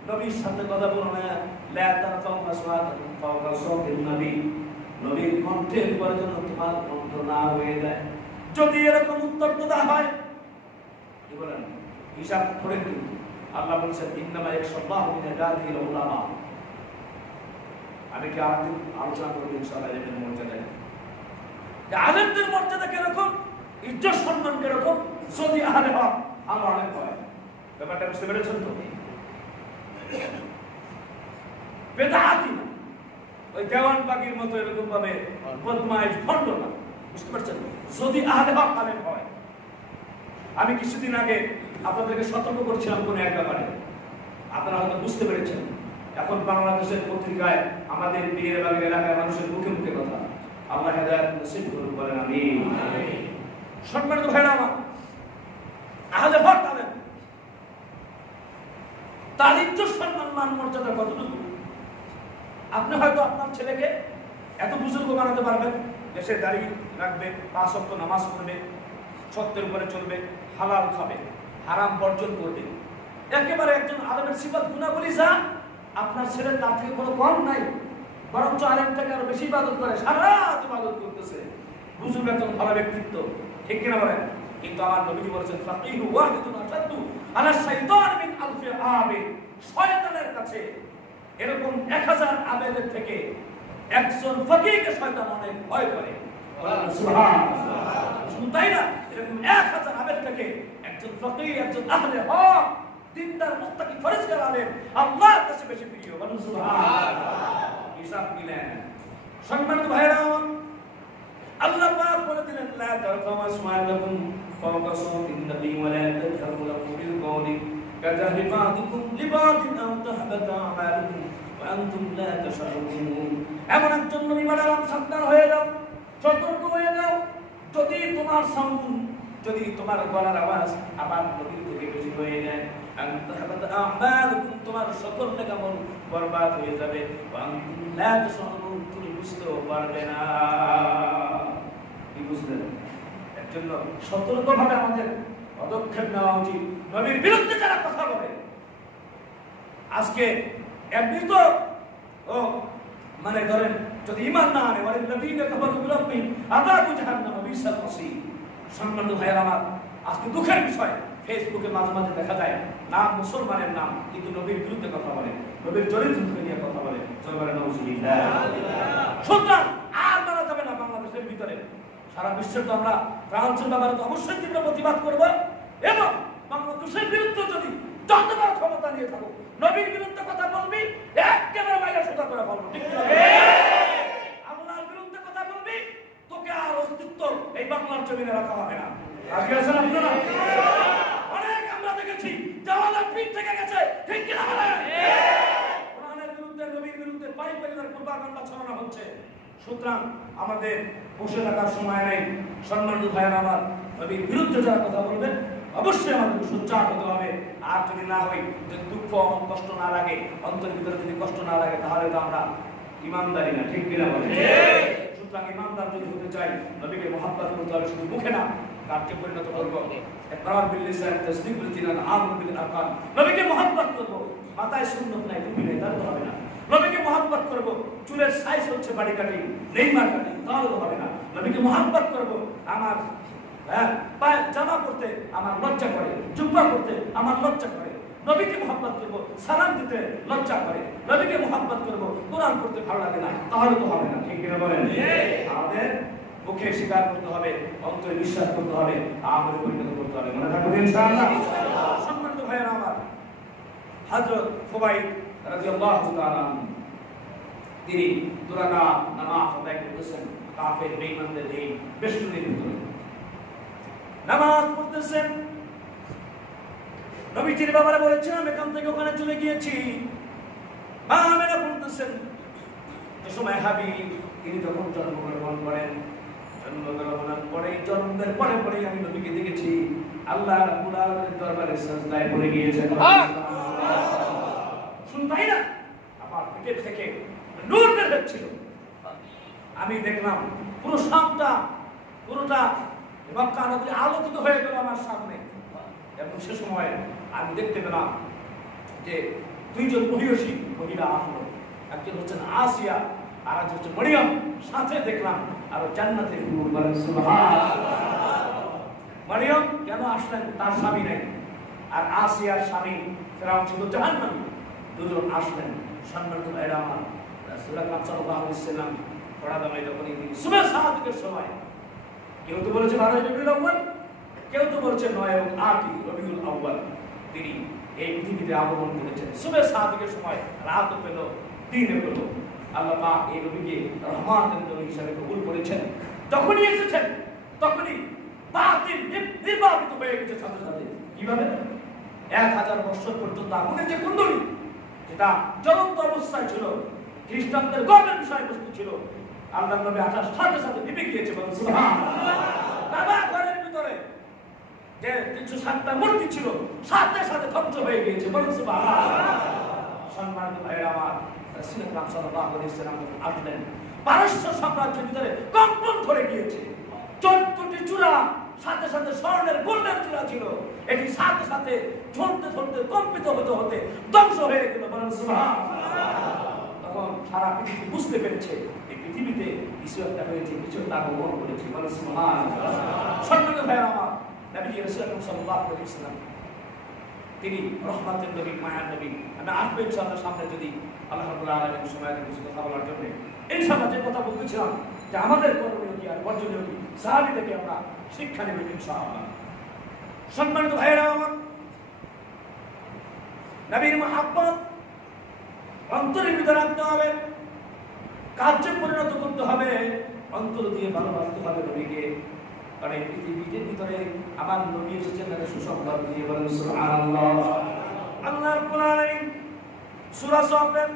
নবীর সাথে কথা বলো না। লা তারফাউ আসওয়াতাকুম ফাওকা সাওতিন নবী, নবীর কণ্ঠের উপরে যেন তোমার কণ্ঠ না হয়ে যায়। যদি এরকম উত্তর দেওয়া হয়, কি বলেন, হিসাব করে কিন্তু আল্লাহ বলেছেন ইন্নামা ইয়াখশাল্লাহু মিন ইবাদিহিল উলামা। আমি কি আরেকদিন আলোচনা করব ইনশাআল্লাহ এর মর্যাদায়, যে আলেমদের মর্যাদা কিরকম, ইজ্জত সম্মান কিরকম, যদি আহলে হক আমার অনেক ভয়। ব্যাপারটা বুঝতে পেরেছেন তো? বেদাতি না, ওই দেওয়ান বাগির মতো এরকম ভাবে বদমাইশ ভণ্ড না, বুঝতে পারছেন? যদি আহলে হক আলেম হয়। আমি কিছুদিন আগে আপনাদেরকে সতর্ক করছিলাম কোন এক ব্যাপারে, আপনারা হয়তো বুঝতে পেরেছেন। এখন বাংলাদেশের পত্রিকায় আমাদের পীরের বাগের এলাকায় মানুষের মুখে মুখে কথা, আল্লাহ হেদায়েত নসিব করুন, বলেন আমিন। সম্মানিত ভাইরা আমার, আহলে হক আলেম, তার ইজ্জত সম্মান মান মর্যাদা কতটুকু? আপনি হয়তো আপনার ছেলেকে এত বুজুর্গ বানাতে পারবেন, দেশে দাঁড়িয়ে রাখবে, 5 ওয়াক্ত নামাজ পড়বে, সত্যের উপরে চলবে, হালাল খাবে, হারাম বর্জন করবে, একেবারে একজন আলেমের সিফাত গুণাবলী যা, আপনার ছেলের তার থেকে কোনো কম নাই, বরঞ্চ আলেম থেকে আরো বেশি ইবাদত করে, সারা রাত ইবাদত করতেছে, বুজুর্গ একজন ভালো ব্যক্তিত্ব, ঠিক কিনা বলেন? কিন্তু আমার নবীজি বলেছেন ফাকিহু ওয়াহিদুন আশাদ্দু আলা শাইতান মিন আলফি আবিদ। শয়তানের কাছে এরকম 1000 আবেদের থেকে একজন ফকিহকে শয়তান অনেক ভয় করে। সুবহানাল্লাহ। শুধু তাই না, এরকম 1000 আবেদ থেকে একজন ফকিহ, একজন আহলে হক, দিনদার মুত্তাকি ফরজগার আলেম আল্লাহর কাছে বেশি প্রিয়। বলুন সুবহানাল্লাহ। হিসাব মিলেন। সম্মানিত ভাইরা, আল্লাহ পাক বলে দিলেন লা তারফাউ আসওয়াতাকুম ফাওকা সাওতিন নবী ওয়া লা তাজহারু লাহু বিল কওলি কাজাহরি বা'দিকুম লিবা'দিন আন তাহবাতা আমালুকুম ওয়া আনতুম লা তাশউরুন। এমন একজন নবী বানালাম, সাবধান হয়ে যাও, সতর্ক হয়ে যাও। যদি তোমার সাউন্ড, যদি তোমার গলার আওয়াজ আমার নবীর থেকে বেশি হয়ে যায়, আন তাহবাতা আমালুকুম, তোমার সকল নেকামল বরবাদ হয়ে যাবে, ওয়া আনতুম লা তাশউরুন, তুমি বুঝতেও পারবে না। কি বুঝলেন? এর জন্য সতর্কভাবে আমাদের পদক্ষেপ নেওয়া উচিত। নবীর বিরুদ্ধে যারা কথা বলে, আজকে এমনি তো মানে ধরেন যদি ঈমান না আনে, ওয়ালিল নবীনা কাফারু বিরাব্বিহিম আযাবু জাহান্নাম বিসাল মাসীর। সম্মানিত ভাইয়েরা আমার, আজকে দুঃখের বিষয়, ফেসবুকে মাঝে মাঝে দেখা যায় নাম মুসলমানের নাম, কিন্তু নবীর বিরুদ্ধে কথা বলে, নবীর চরিত্রকে নিয়ে কথা বলে। জয়বারে নাউজুবিল্লাহ। সুতরাং আর মানা যাবে না বাংলাদেশের ভিতরে, সারা বিশ্বের তো আমরা ফ্রান্সের ব্যাপারে তো অবশ্যই তীব্র প্রতিবাদ করবো, এবং বাংলাদেশের বিরুদ্ধে যদি যতবার ক্ষমতা নিয়ে থাকো, নবীর বিরুদ্ধে কথা বলবি, একেবারে বাইরে সোজা করে বলবো। ঠিক না? আল্লাহর বিরুদ্ধে কথা বলবি, তোকে আর অস্তিত্ব এই বাংলার জমিনে রাখা হবে না। আজকে আছেন আপনারা? অনেক আমরা দেখেছি দেওয়ালের পিঠ থেকে গেছে। ঠিক কিনা বলেন? কোরআনের বিরুদ্ধে, নবীর বিরুদ্ধে পাই পরিবার প্রপাগান্ডা ছড়ানো হচ্ছে। সুতরাং আমাদের বসে থাকার সময় নেই। সম্মানিত ভাইয়েরা আমার, নবীর বিরুদ্ধে যারা কথা বলবেন অবশ্যই আমাদের সোচ্চার হতে হবে। আর যদি না হই, যদি দুঃখ কষ্ট না লাগে, অন্তরের ভিতরে যদি কষ্ট না লাগে, তাহলে তো আমরা ইমানদারি না। ঠিক কিনা বলেন? সুতরাং ইমানদার যদি হতে চাই, নবীকে মহব্বত করতে হবে, শুধু মুখে না, কার্যে পরিণত করবো। ইকরার বিল লিসান, তাসদীক বিল জিনান, আমাল বিল আরকান। নবীকে মহব্বত করবো, মাথায় সুন্নত নাই, টুপি নাই, তাহলে তো হবে না। নবীকে মহব্বত করব, চুলের সাইজ হচ্ছে বাড়ি কাটি, নেইমার কাটি, তাহলে তো হবে না। নবীকে মহব্বত করব, আমার জামা পড়তে আমার লজ্জা করে, জুব্বা পড়তে আমার লজ্জা করে। নবীকে মহব্বত করব, সালাম দিতে লজ্জা করে। নবীকে মহব্বত করব, কোরআন পড়তে ভালো লাগে না, তাহলে তো হবে না। ঠিক কিনা বলেন? আমাদের মুখে স্বীকার করতে হবে, অন্তরে বিশ্বাস করতে হবে, আমলে পরিণত করতে হবে। মনে থাকবে ইনশাআল্লাহ। সম্মানিত ভাইয়েরা আমার, হযরত খুবাইব রাদিয়াল্লাহু তাআলা তিনি দুরাকা নামাজ আদায় করতেছেন কাফের বেঈমানদের এই বেষ্টনীর ভিতরে নামাজ পড়তেছেন। নবীজির ব্যাপারে বলেছিলাম এখান থেকে ওখানে চলে গিয়েছি, মা আমেনা বলতেছেন যে সময় হাবিব তিনি যখন জন্মগ্রহণ করেন, জন্মগ্রহণের পরে জন্মের পরে পরে আমি নবীকে দেখেছি আল্লাহ রাব্বুল আলামিনের দরবারে সিজদায় পড়ে গিয়েছেন। শুনতাই না, আমার পেটের থেকে নূর বের হচ্ছিল। আমি দেখলাম পুরো শামটা, পুরোটা মক্কা নগরী আলোকিত হয়ে গেল আমার সামনে। এবং সে সময় আমি দেখতে পেলাম যে দুইজন মহিষী মহিলা আসলো, একজন হচ্ছেন আসিয়া আর একজন হচ্ছে মরিয়ম। সাথে দেখলাম আরো জান্নাতের হুর। বলেন সুবহানাল্লাহ। মরিয়ম কেন আসলেন? তার স্বামী নাই, আর আসিয়ার স্বামী ফেরাউন ছিল জাহান্নামী। দুজন আসলেন। সম্মানিত ভাইরা আমার, রাসূল আকরাম সাল্লাল্লাহু আলাইহি ওয়াসাল্লাম পড়া দামাই যখন সুবহ সাদিকের সময়, কেউ তো বলেছে 12 রবিউল আউয়াল, কেউ তো বলছে 9 এবং 8 রবিউল আউয়াল তিনি এই পৃথিবীতে আগমন করেছেন। সুবহ সাদিকের সময় রাত পেল, দিনে পেল। আল্লাহ পাক এই নবীকে রহমাতের নবী হিসেবে কবুল করেছেন। যখনই এসেছেন তখনই বাতিল নির্বাপিত হয়ে গেছে সাথে সাথে। কিভাবে? 1000 বছর পর্যন্ত আগুনের যে কুণ্ডলী, যেটা জ্বলন্ত অবস্থায় ছিল, খ্রিস্টানদের গর্বের বিষয়বস্তু ছিল, আল্লাহ নবী আসার সাথে সাথে নিভে গিয়েছে। বলেন সুবহানাল্লাহ। কাবা ঘরের ভিতরে যে 307টা মূর্তি ছিল সাথে সাথে ধ্বংস হয়ে গিয়েছে। বলেন সুবহানাল্লাহ। সম্মানিত ভাইরা আমার, রাসূল আকরাম সাল্লাল্লাহু আলাইহি ওয়াসাল্লাম আসলেন, পারস্য সাম্রাজ্যের ভিতরে কম্পন ধরে গিয়েছে। 14টি চূড়া সাথে সাথে স্বর্ণের গোল্ডের চূড়া ছিল, এটি সাথে সাথে ঝলতে ঝলতে কম্পিত হতে হতে ধ্বংস হয়ে গেল। বলেন সুবহানাল্লাহ। তখন সারা পৃথিবী বুঝতে পেরেছে এই পৃথিবীতে কিছু একটা হয়েছে, কিছু একটা আগমন করেছে। বলে সুবহানাল্লাহ। সম্মানিত ভাইরা আমার, নবী রাসূল সাল্লাল্লাহু আলাইহি ওয়াসাল্লাম তিনি রহমাতুল নবী, মায়ার নবী। আমি আসবো ইনশাআল্লাহ সামনে যদি আল্লাহ রাব্বুল আলামিন সময় দেন কিছু কথা বলার জন্য। ইনশাআল্লাহ যে কথা বলতেছিলাম যে আমাদের করণীয় কি আর বর্জনীয় কি, সাহাবী থেকে আমরা শিক্ষা নেব ইনশাআল্লাহ। সম্মানিত ভাইরা আমার, নবীর মুহাব্বত অন্তরের ভিতরে রাখতে হবে, কার্যে পরিণত করতে হবে, অন্তর দিয়ে ভালোবাসতে হবে নবীকে। কারণ এই পৃথিবীর ভিতরে আমার নবী এসেছেন তাকে সুসংবাদ দিয়ে। বলেন সুবহানাল্লাহ। আল্লাহ রাব্বুল আলামিন সূরা সাফের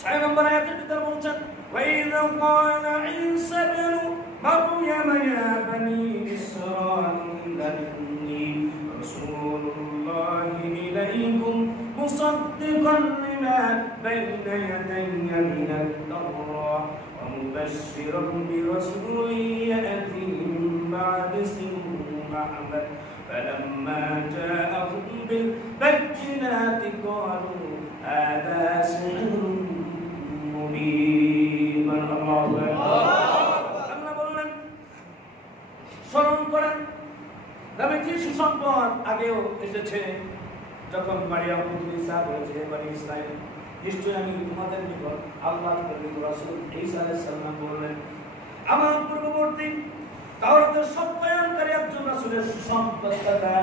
6 নম্বর আয়াতের ভিতরে বলছেন, ওয়াইযা ক্বালা ঈসা ইবনু মারইয়াম ইয়া বানি ইসরাঈলা ইন্নী রাসূলুল্লাহি ইলাইকুম মুসাদ্দিকান লিমা বাইনা ইয়াদাইয়া মিনাত তাওরাহ ওয়া মুবাশশিরান বিরাসূলিন ইয়াতি মিন বা'দি ইসমিহি আহমদ فلما جاءهم بالبينات قالوا هذا سحر مبين। الله বললেন স্মরণ করেন নবীজি সুসংবাদ আগেও এসেছে, যখন মারিয়াম ঈসা বলেছে, বনি ইসরাঈল নিশ্চয় আমি তোমাদের নিকট আল্লাহর প্রেরিত রাসূল ঈসা আলাইহিস সালাম বললেন, আমার পূর্ববর্তী তাওরাতের সত্যায়নকারী একজন রাসূলের সুসংবাদদাতা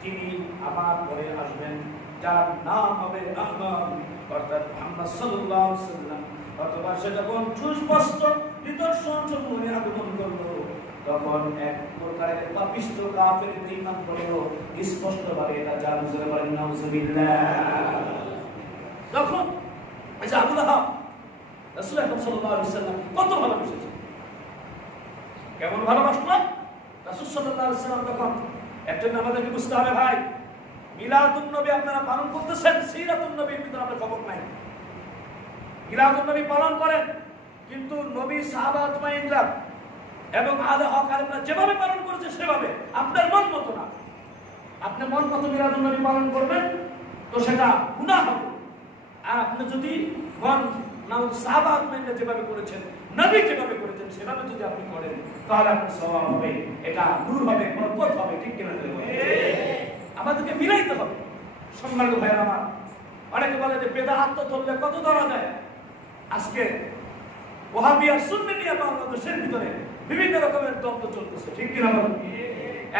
তিনি আমার পরে আসবেন, যার নাম হবে আহমদ, অর্থাৎ মুহাম্মদ সাল্লাল্লাহু আলাইহি ওয়াসাল্লাম। অথবা সে যখন সুস্পষ্ট নিদর্শন সমূহে আগমন করলো, তখন এক প্রকারের পাপিষ্ঠ কাফের ঈমান করলো স্পষ্টভাবে এটা জানতে জোরে বলেন নাউজুবিল্লাহ। তখন এই যে আবু লাহাব রাসূল সাল্লাল্লাহু আলাইহি ওয়াসাল্লাম কত ভালোবেসেছে, কেমন ভালোবাসলো রাসূল সাল্লাল্লাহু আলাইহি ওয়াসাল্লাম। তখন একজন আমাদেরকে বুঝতে হবে, ভাই মিলাদুন নবী আপনারা পালন করতেছেন, সিরাতুন নবীর ভিতরে আপনার খবর নাই। মিলাদুন নবী পালন করেন, কিন্তু নবী সাহাবা আজমাইনরা এবং আলে হক আলেমরা যেভাবে পালন করেছে সেভাবে, আপনার মন মতো না। আপনি মন মতো মিলাদুন নবী পালন করবেন তো সেটা গুনাহ হবে। আর আপনি যদি মন সাহাবা আজমাইনরা যেভাবে করেছেন, নবী যেভাবে করেছেন সেভাবে যদি আপনি করেন, তাহলে আপনার সওয়াব হবে, এটা নূর হবে, বরকত হবে। ঠিক কিনা? আমাদেরকে মিলাইতে হবে। সম্মানিত ভাইরা আমার, অনেকে বলে যে বেদাত ধরলে কত ধরা যায়। আজকে ওয়াহাবি আর সুন্নি নিয়ে বাংলাদেশের ভিতরে বিভিন্ন রকমের দ্বন্দ্ব চলতেছে। ঠিক কিনা বলেন?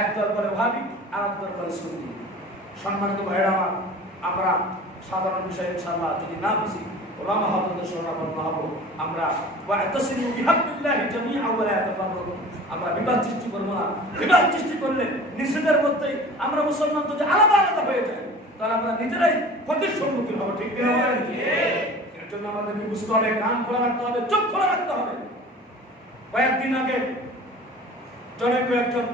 এক দল বলে ওয়াহাবি, আর এক দল বলে সুন্নি। সম্মানিত ভাইরা আমার, আমরা সাধারণ বিষয়ে ইনশাআল্লাহ যদি না বুঝি, ওলামা হযরতের শরণাপন্ন হব। আমরা ওয়াতাসিমু বিহাবলিল্লাহি জামিআ ওয়া লা তাফাররাকু, আমরা বিবাদ সৃষ্টি করব না। বিবাদ সৃষ্টি করলে নিজেদের মধ্যেই আমরা মুসলমান যদি আলাদা আলাদা হয়ে যাই, তাহলে আমরা নিজেরাই ক্ষতির সম্মুখীন হব। ঠিক কিনা বলেন? এর জন্য আমাদেরকে বুঝতে হবে, কান খোলা রাখতে হবে, চোখ খোলা রাখতে হবে। কয়েকদিন আগে জনৈক একজন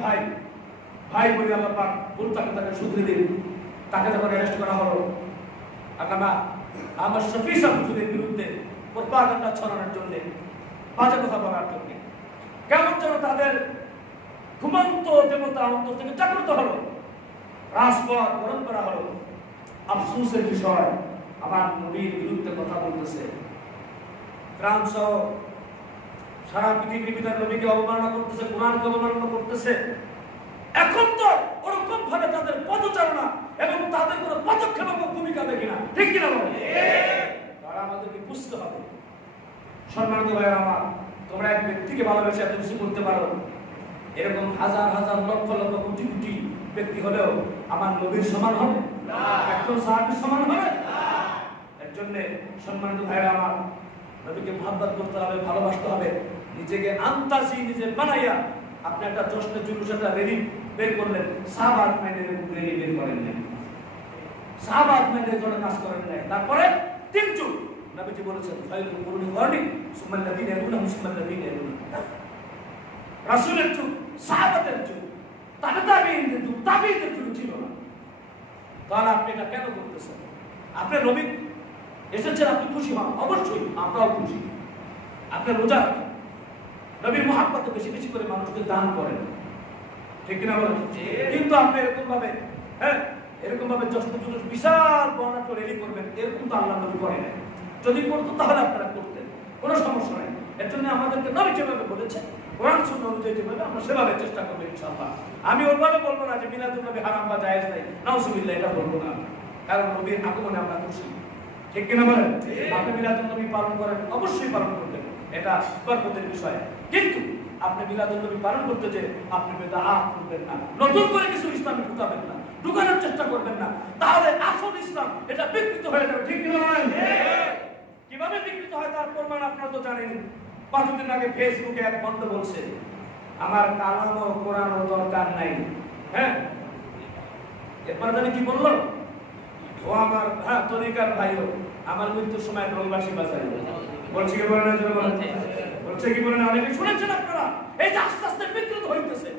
ভাই বলে আল্লাহ পাক তাকে শুধরে দিন, তাকে যখন অ্যারেস্ট করা হলো, আল্লামা আমার শফি সাহেব হুজুরের বিরুদ্ধে প্রপাগান্ডা ছড়ানোর জন্য, বাজে কথা বলার জন্য, কেমন যেন তাদের ঘুমন্ত দেবতা অন্তর থেকে জাগ্রত হলো, রাজপথ গরম করা হলো। আফসোসের বিষয়, আমার নবীর বিরুদ্ধে কথা বলতেছে, ফ্রান্স সহ সারা পৃথিবীর ভিতরে নবীকে অবমাননা করতেছে, কোরআনকে অবমাননা করতেছে। এখন তো ওরকম ভাবে তাদের পদচারণা এবং তাদের কোনো পদক্ষেপ এবং ভূমিকা দেখি না। ঠিক কিনা বলেন? তারা আমাদেরকে বুঝতে হবে। সম্মানিত ভাইরা আমার, তোমরা এক ব্যক্তিকে ভালোবেসে এত কিছু করতে পারো, এরকম হাজার হাজার লক্ষ লক্ষ কোটি কোটি ব্যক্তি হলেও আমার নবীর সমান হবে না, একজন সাহাবীর সমান হবে না। এর জন্য সম্মানিত ভাইরা আমার, নবীকে মহব্বত করতে হবে, ভালোবাসতে হবে। নিজেকে আন্তাজি নিজে বানাইয়া আপনি একটা জশ্নে জুলুস একটা রেলি বের করলেন, সাহাবা আজমাইনের রেলি বের করেন নাই, সাহাবা আজমাইনের জন্য কাজ করেন নাই। তারপরে তিন যুগ নবীজি বলেছেন, খায়রুল কুরুনি কারনি সুম্মাল লাযিনা ইয়ালুনহুম সুম্মাল লাযিনা ইয়ালুনহুম। রাসূলের যুগ, সাহাবাদের যুগ, তাবেঈনদের যুগ, তাবেঈদের যুগ ছিল না। তাহলে আপনি এটা কেন করতেছেন? আপনি নবী এসেছেন, আপনি খুশি হন, অবশ্যই আমরাও খুশি। আপনি রোজা রাখেন, নবীর মুহাব্বতে বেশি বেশি করে মানুষকে দান করেন। ঠিক কিনা বলেন? কিন্তু আপনি এরকম ভাবে এরকম ভাবে জশ্ন জুলুস বিশাল বর্ণাঢ্য রেলি করবেন, এরকম তো আল্লাহ নবী করেন। যদি করতো তাহলে আপনারা করতেন, কোনো সমস্যা নাই। এর জন্য আমাদেরকে নবী যেভাবে বলেছে কোরআন সুন্নাহ অনুযায়ী যেভাবে আমরা সেভাবে চেষ্টা করবো ইনশাআল্লাহ। আমি ওইভাবে বলবো না যে মিলাদুন নবী হারাম বা জায়েজ নাই, নাউজুবিল্লাহ, এটা বলবো না, কারণ নবীর আগমনে আমরা খুশি, ঠিক কিনা বলেন? আপনি মিলাদুন নবী পালন করেন, অবশ্যই পালন করবেন, এটা বরকতের বিষয়, কিন্তু আপনি মিলাদুন নবী পালন করতে যে আপনি বিদআত করবেন না, নতুন করে কিছু ইসলামে ঢুকাবেন না, ঢুকানোর চেষ্টা করবেন না, তাহলে আসল ইসলাম এটা বিকৃত হয়ে যাবে, ঠিক কিনা বলেন? কিভাবে বিকৃত হয় তার প্রমাণ আপনারা তো জানেন। কতদিন আগে ফেসবুকে এক বন্ধু বলছে আমার কালাম ও কোরআন ও দরকার নাই, হ্যাঁ, এরপরে জানি কি বললো, ও আমার তরিকার ভাইও আমার মৃত্যুর সময় ঢোলবাসী বাজায়, বলছে কি বলে না, বলছে কি বলে না, অনেকে শুনেছেন আপনারা। এই যে আস্তে আস্তে বিকৃত হইতেছে,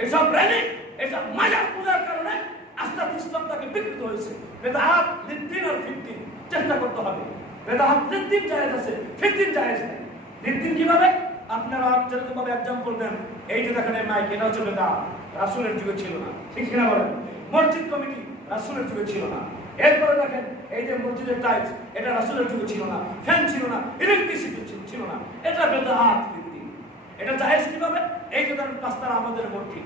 এইসব র্যালি, এইসব মাজার পূজার কারণে আস্তে আস্তে ইসলামটাকে বিকৃত হয়েছে। বেদাত লিদ্দিন আর ফিদ্দিন চেষ্টা করতে হবে। বেদাত লিদ্দিন জায়েজ আছে, ফিদ্দিন জায়েজ নাই। লিদ্দিন কিভাবে? আপনারা যেরকম ভাবে एग्जांपल দেন, এই যে দেখেন এই মাইক, এটা হচ্ছে বেদাত, রাসূলের যুগে ছিল না, ঠিক কিনা বলেন? মসজিদ কমিটি রাসূলের যুগে ছিল না। এরপরে দেখেন এই যে মসজিদের টাইলস, এটা রাসূলের যুগে ছিল না, ফ্যান ছিল না, ইলেকট্রিসিটি ছিল না, এটা বেদাত লিদ্দিন। এটা জায়েজ কিভাবে? এই যে ধরেন পাঁচতারা আমাদের মূর্তি,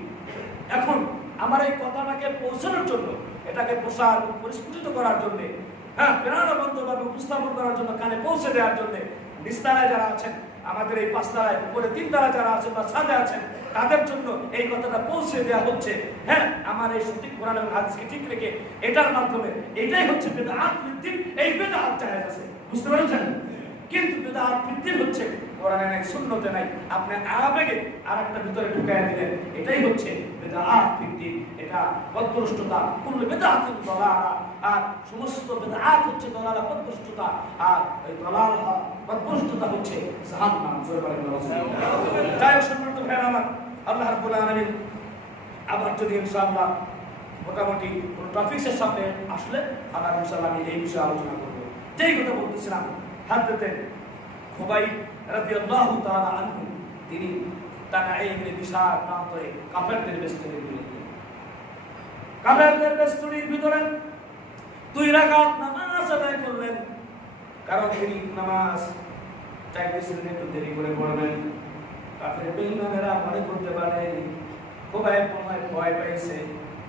এখন আমার এই কথাটাকে পৌঁছানোর জন্য, এটাকে প্রসার পরিস্ফুটিত করার জন্য, হ্যাঁ, প্রাণবন্তভাবে উপস্থাপন করার জন্য, কানে পৌঁছে দেওয়ার জন্য নিস্তারায় যারা আছেন, আমাদের এই পাঁচতারায় উপরে তিনতারা যারা আছেন বা ছাদে আছেন, তাদের জন্য এই কথাটা পৌঁছে দেওয়া হচ্ছে। হ্যাঁ, আমার এই সঠিক কোরআন এবং হাদিসকে ঠিক রেখে এটার মাধ্যমে, এটাই হচ্ছে বেদাত লিদ্দিন। এই বেদাত জায়েজ আছে, বুঝতে পেরেছেন? কিন্তু বেদাত লিদ্দিন হচ্ছে কোরআনে নাই, সুন্নতে নাই, আপনি আবেগে আরেকটা ভিতরে ঢুকায়া দিলেন, এটাই হচ্ছে বেদাত লিদ্দিন। এটা পথভ্রষ্টতা, কুল্লু বিদআতিন দালালা, আর সমস্ত বিদআত হচ্ছে দালালা, পথভ্রষ্টতা, আর এই দালালা পথভ্রষ্টতা হচ্ছে জাহান্নাম। জোরে বলেন আল্লাহু। তাই সম্মানিত ভাইরা আমার, আল্লাহ রাব্বুল আলামিন আবার যদি ইনশাআল্লাহ মোটামুটি কোন টপিকের সামনে আসলে আবার ইনশাআল্লাহ আমি এই বিষয়ে আলোচনা করব। যেই কথা বলতেছিলাম, হযরত খুবাইব রাদিয়াল্লাহু তাআলা আনহু, তিনি তানাঈমের বিশাল প্রান্তরে কাফেরদের বেষ্টনীর বিরুদ্ধে, কাফেরদের বেষ্টনীর ভিতরে 2 রাকাত নামাজ আদায় করলেন, কারণ তিনি নামাজ চাইতেছিলেন একটু দেরি করে পড়বেন। কাফের বেঈমানেরা মনে করতে পারে খুবাইব মনে ভয় পাইছে,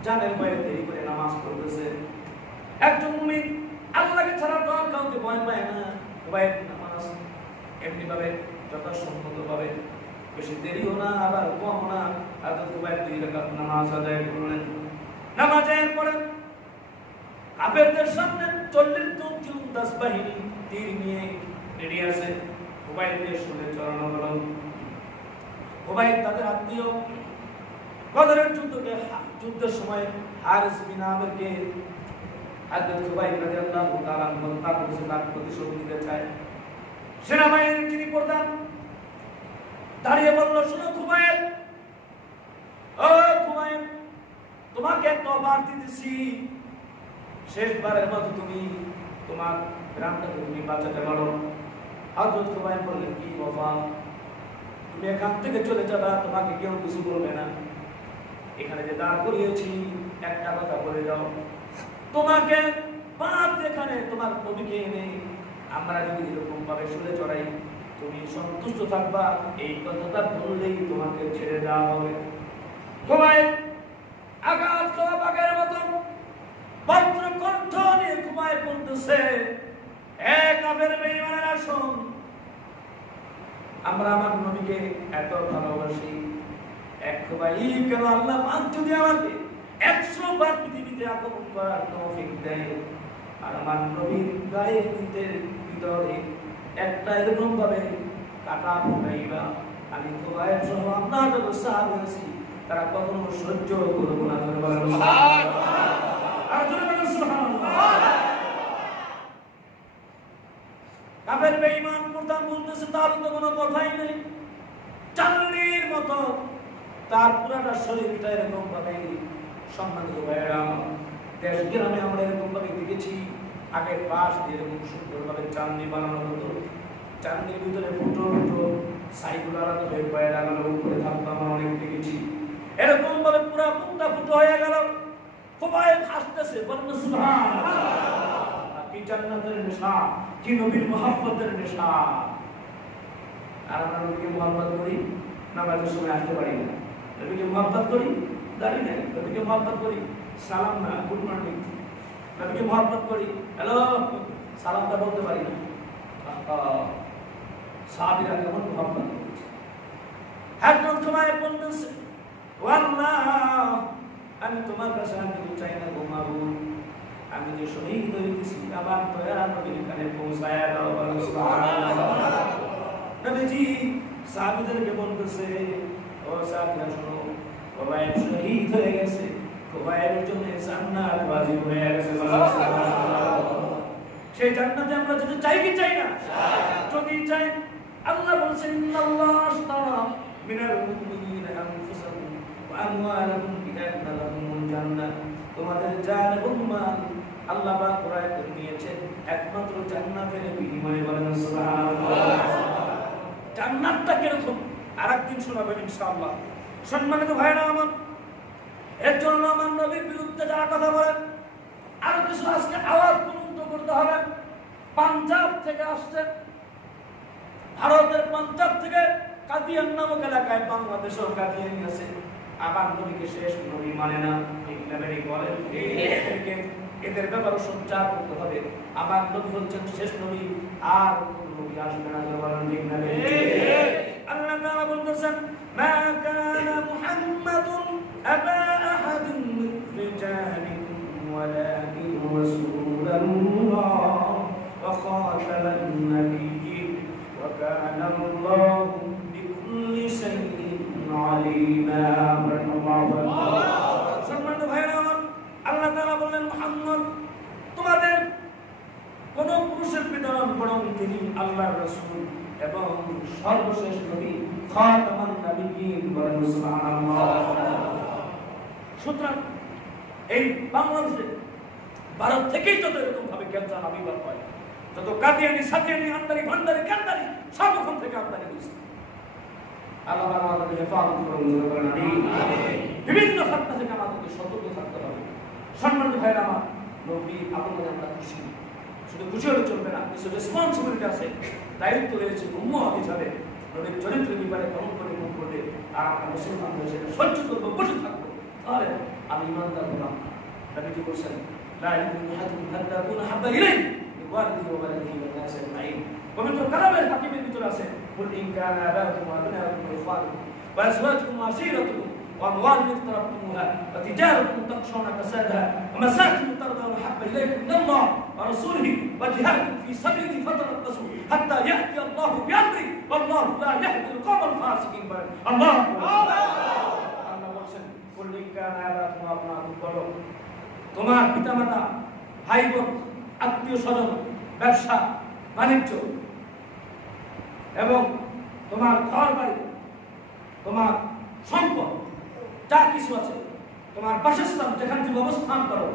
জানের ভয়ে দেরি করে নামাজ পড়তেছে। একজন মুমিন আল্লাহকে ছাড়া তো আর কাউকে ভয় পায় না। খুবাইব নামাজ এমনি ভাবে যথাসম্মতভাবে, বেশি দেরিও না আবার কম না, হযরত খুবাইব 2 রাকাত নামাজ আদায় করলেন। নামাজের পরে কাফেরদের সামনে 40 জন জুলদাস বাহিনী তীর নিয়ে রেডি আছে, খুবাইবকে শুনে চড়ানো হলো। খুবাইব তাদের আত্মীয়, বদরের যুদ্ধের সময় হারিস বিন আমিরকে হযরত খুবাইব রাদিয়াল্লাহু তাআলা হত্যা করেছে, তার প্রতিশোধ নিতে চায়। সেনাবাহিনীর যিনি প্রধান দাঁড়িয়ে বলল, শুনো খুবাইব, ও খুবাইব, তোমাকে তওবার দিতেছি, শেষবারের মতো তুমি তোমার গ্রামটাকে তুমি বাঁচাতে পারো। হযরত খুবাইব বললেন, কি বাবা, তুমি এখান থেকে চলে যাবা, তোমাকে কেউ কিছু বলবে না, এখানে যে দাঁড় করিয়েছি একটা কথা বলে যাও, তোমাকে পাপ যেখানে তোমার নবীকে এনে আমরা যদি এরকম ভাবে শুলে চড়াই, তুমি সন্তুষ্ট থাকবা, এই কথাটা বললেই তোমাকে ছেড়ে দেওয়া হবে। খুবাইব আঘাত খাওয়া বাঘের মতো বজ্র কণ্ঠ নিয়ে খুবাইব বলতেছে, হে কাফের বেঈমানেরা শোন, আমরা আমার নবীকে এত ভালোবাসি, এক খুবাইব কেন, আল্লাহ পাক যদি আমাকে 100 বার পৃথিবীতে আগমন করার তৌফিক দেয়, আর আমার নবীর গায়ে ভিতরে একটা এরকম ভাবে কাটা ফুটাইবা, আমি খুবাইব সহ আমরা যত সাহাবী আছি তারা কখনো সহ্য করব না। কাফের বেঈমান প্রধান বলতেছে, তার তো কোনো কথাই নেই, চান্দির মতো তার পুরাটা শরীরটা এরকম ভাবে। সম্মানিত ভাইরা, দেশ গ্রামে আমরা এরকম ভাবে দেখেছি, আগে পাশ দিয়ে এরকম সুন্দরভাবে চান্দি বানানো হতো, চান্দির ভিতরে ফুটো ফুটো সাইগুলো আলাদা হয়ে পায়ে লাগানো উপরে থাকতো, আমরা অনেক দেখেছি। এরকম ভাবে পুরা মুখটা ফুটো হয়ে গেল, খুবাইব হাসতেছে, বলেন সুবহানাল্লাহ। কি জান্নাতের নেশা, কি নবীর মহব্বতের নেশা। আর আমরা নবীকে মহব্বত করি, নামাজের সময় আসতে পারি না। নবীকে মহব্বত করি, দাঁড়িয়ে নেই। নবীকে মহব্বত করি, সালাম না, গুড মর্নিং। নবীকে মহব্বত করি, হ্যালো, সালামটা বলতে পারি না। সাহাবীরা কেমন মহব্বত করেছে। একজন সময় বলতেছে, ও আল্লাহ, আমি তোমার কাছে আর কিছু চাই না গো মাবুদ, আমি যে শহীদ হইতেছি আমার দয়ার নবীর কাছে পৌঁছায়া দাও। সুবহানাল্লাহ। নবীজি সাহাবীদেরকে বলতেছে, ও সাহাবীরা শোনো, খুবাইব শহীদ হয়ে গেছে, খুবাইবের জন্য জান্নাত ওয়াজিব হয়ে গেছে। সেই জান্নাতে আমরা যেতে চাই কি চাই না? যদি চাই, আল্লাহ বলেছেন ইন্নাল্লাহ আশতারা মিনাল মুমিনিনা আনফুসাহুম ওয়া আমওয়ালাহুম বিআন্না লাহুমুল জান্নাহ। তোমাদের জান এবং মাল আল্লাহ পাক ক্রয় করে নিয়েছেন একমাত্র জান্নাতের বিনিময়ে। বলেন সুবহানাল্লাহ। জান্নাতটা কিরকম আরেকদিন শোনাবেন ইনশাআল্লাহ। সম্মানিত ভাইরা আমার, এর জন্য আমার নবীর বিরুদ্ধে যারা কথা বলেন, আরো কিছু আজকে আওয়াজ বুলন্দ করতে হবে। পাঞ্জাব থেকে আসছে, ভারতের পাঞ্জাব থেকে কাদিয়ান নামক এলাকায়, বাংলাদেশেও কাদিয়ানি আছে, আমার নবীকে শেষ নবী মানে না। ঠিক না বেরি বলেন? এদের ব্যাপারে সঞ্চার করতে হবে। আমার নবী হচ্ছেন শেষ নবী, আর কোন নবী আসবে না। বলেন ঠিক না বেরি? আল্লাহ তাআলা বলতেছেন, মা কানা মুহাম্মাদুন আবা আহাদিন মিন রিজালিকুম ওয়ালাকিন রাসূলুল্লাহ ওয়া খাতামান নাবিয়্যিন ওয়া কানা আল্লাহু বিকুল্লি শাইইন আলিমা। সম্মানিত ভাইরা আমার, আল্লাহ তাআলা বললেন, মুহাম্মদ তোমাদের কোন পুরুষের পিতা নন, বরং তিনি আল্লাহর রাসূল এবং সর্বশেষ নবী, খাতামান নাবিয়্যিন। বলেন সুবহানাল্লাহ। সুতরাং এই বাংলাদেশে ভারত থেকেই যত এরকম ভাবে জ্ঞান আবির্ভাব হয়, যত কাদিয়ানি সাদিয়ানি আমদানি ভান্ডারি কান্দারি সব ওখান থেকে আমদানি হয়েছে। আল্লাহ আমাদেরকে হেফাজত করুন। বিভিন্ন ফাতনা থেকে আমাদেরকে সতর্ক থাকতে হবে। সম্মানিত ভাইরা আমার, নবী আপনাদের আমরা খুশি, শুধু খুশি হলে চলবে না, কিছু রেসপন্সিবিলিটি আছে, দায়িত্ব রয়েছে উম্মত হিসাবে। নবীর চরিত্রের ব্যাপারে পালন করে মুখ করবে, আর আমরা মুসলমান হয়ে সেটা সহ্য করবো, বসে থাকবো, তাহলে আমি ইমানদার হলাম না। নবীজি বলছেন, লা ইউমিনু আহাদুকুম হাত্তা আকুনা হাব্বা ইলাইহি মিন ওয়ালিদিহি ওয়া ওয়ালাদিহি ওয়ান নাসি আজমাইন। পবিত্র কালামের হাকিমের ভিতরে আছে, কুল ইন কানা আবাউকুম ওয়া আবনাউকুম ওয়া ইখওয়ানুকুম ওয়া আজওয়াজুকুম ওয়া আশীরাতুকুম وأموال اقترفتموها وتجارة تخشون كسادها ومساكن ترضون أحب إليكم من الله ورسوله وجهاد في سبيله فتربصوا حتى يأتي الله بأمره والله لا يهدي القوم الفاسقين. الله বলেছেন, قل إن كان آباؤكم وأبناؤكم বলো, তোমার পিতামাতা, ভাই বোন, আত্মীয় স্বজন, ব্যবসা বাণিজ্য এবং তোমার ঘর বাড়ি, তোমার সম্পদ যা কিছু আছে, তোমার বাসস্থান যেখানে তুমি অবস্থান করো,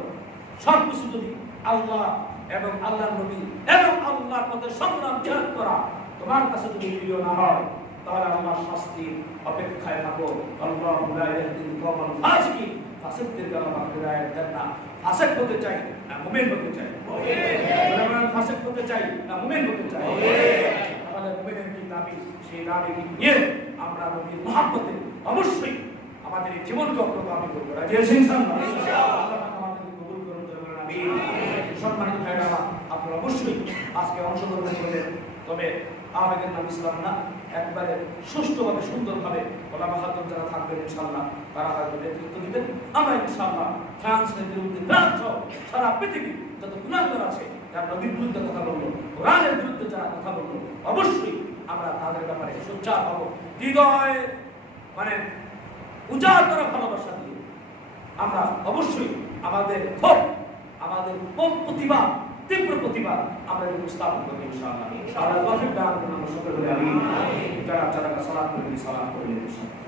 সব কিছু যদি আল্লাহ এবং আল্লাহর নবী এবং আল্লাহর পথে সংগ্রাম জিহাদ করা তোমার কাছে যদি প্রিয় না হয়, তাহলে আল্লাহর শাস্তির অপেক্ষায় থাকো। আল্লাহু লা ইয়াহদিল কওমাল ফাসিকিন। ফাসিকদেরকে আল্লাহ হিদায়াত দেন না। ফাসিক হতে চাই না মুমিন হতে চাই? মুমিন। ফাসিক হতে চাই না মুমিন হতে চাই? তাহলে মুমিনের কি দাবি, সেই দাবি নিয়ে আমরা নবীর মহব্বতে অবশ্যই আমাদের এই জীবনকে অগ্রগামী করবো। রাজি আছেন ইনশাআল্লাহ? আল্লাহ আমাদেরকে কবুল করুন। আমিন। সম্মানিত ভাইরা, আপনারা অবশ্যই আজকে অংশগ্রহণ করলেন, তবে আবেগের নাম ইসলাম না, একবারে সুষ্ঠুভাবে সুন্দরভাবে ওলামা হাজর যারা থাকবেন ইনশাআল্লাহ তারা হয়তো নেতৃত্ব দিবেন। আমরা ইনশাআল্লাহ ফ্রান্সের বিরুদ্ধে, ফ্রান্স সারা পৃথিবী যত গুনাহগার আছে যারা নবীর বিরুদ্ধে কথা বললো, কোরআনের বিরুদ্ধে যারা কথা বললো, অবশ্যই আমরা তাদের ব্যাপারে সোচ্চার হবো, হৃদয় মানে উজাড় করা ভালোবাসা দিয়ে আমরা অবশ্যই আমাদের ক্ষোভ, আমাদের প্রতিভা, তীব্র প্রতিভা আমরা উপস্থাপন করবো ইনশাআল্লাহ। ইনশাআল্লাহ তৌফিক দান করুন। আমরা সকলে বলি আমিন। যারা যারা সালাত করবেন সালাত করবেন ইনশাআল্লাহ।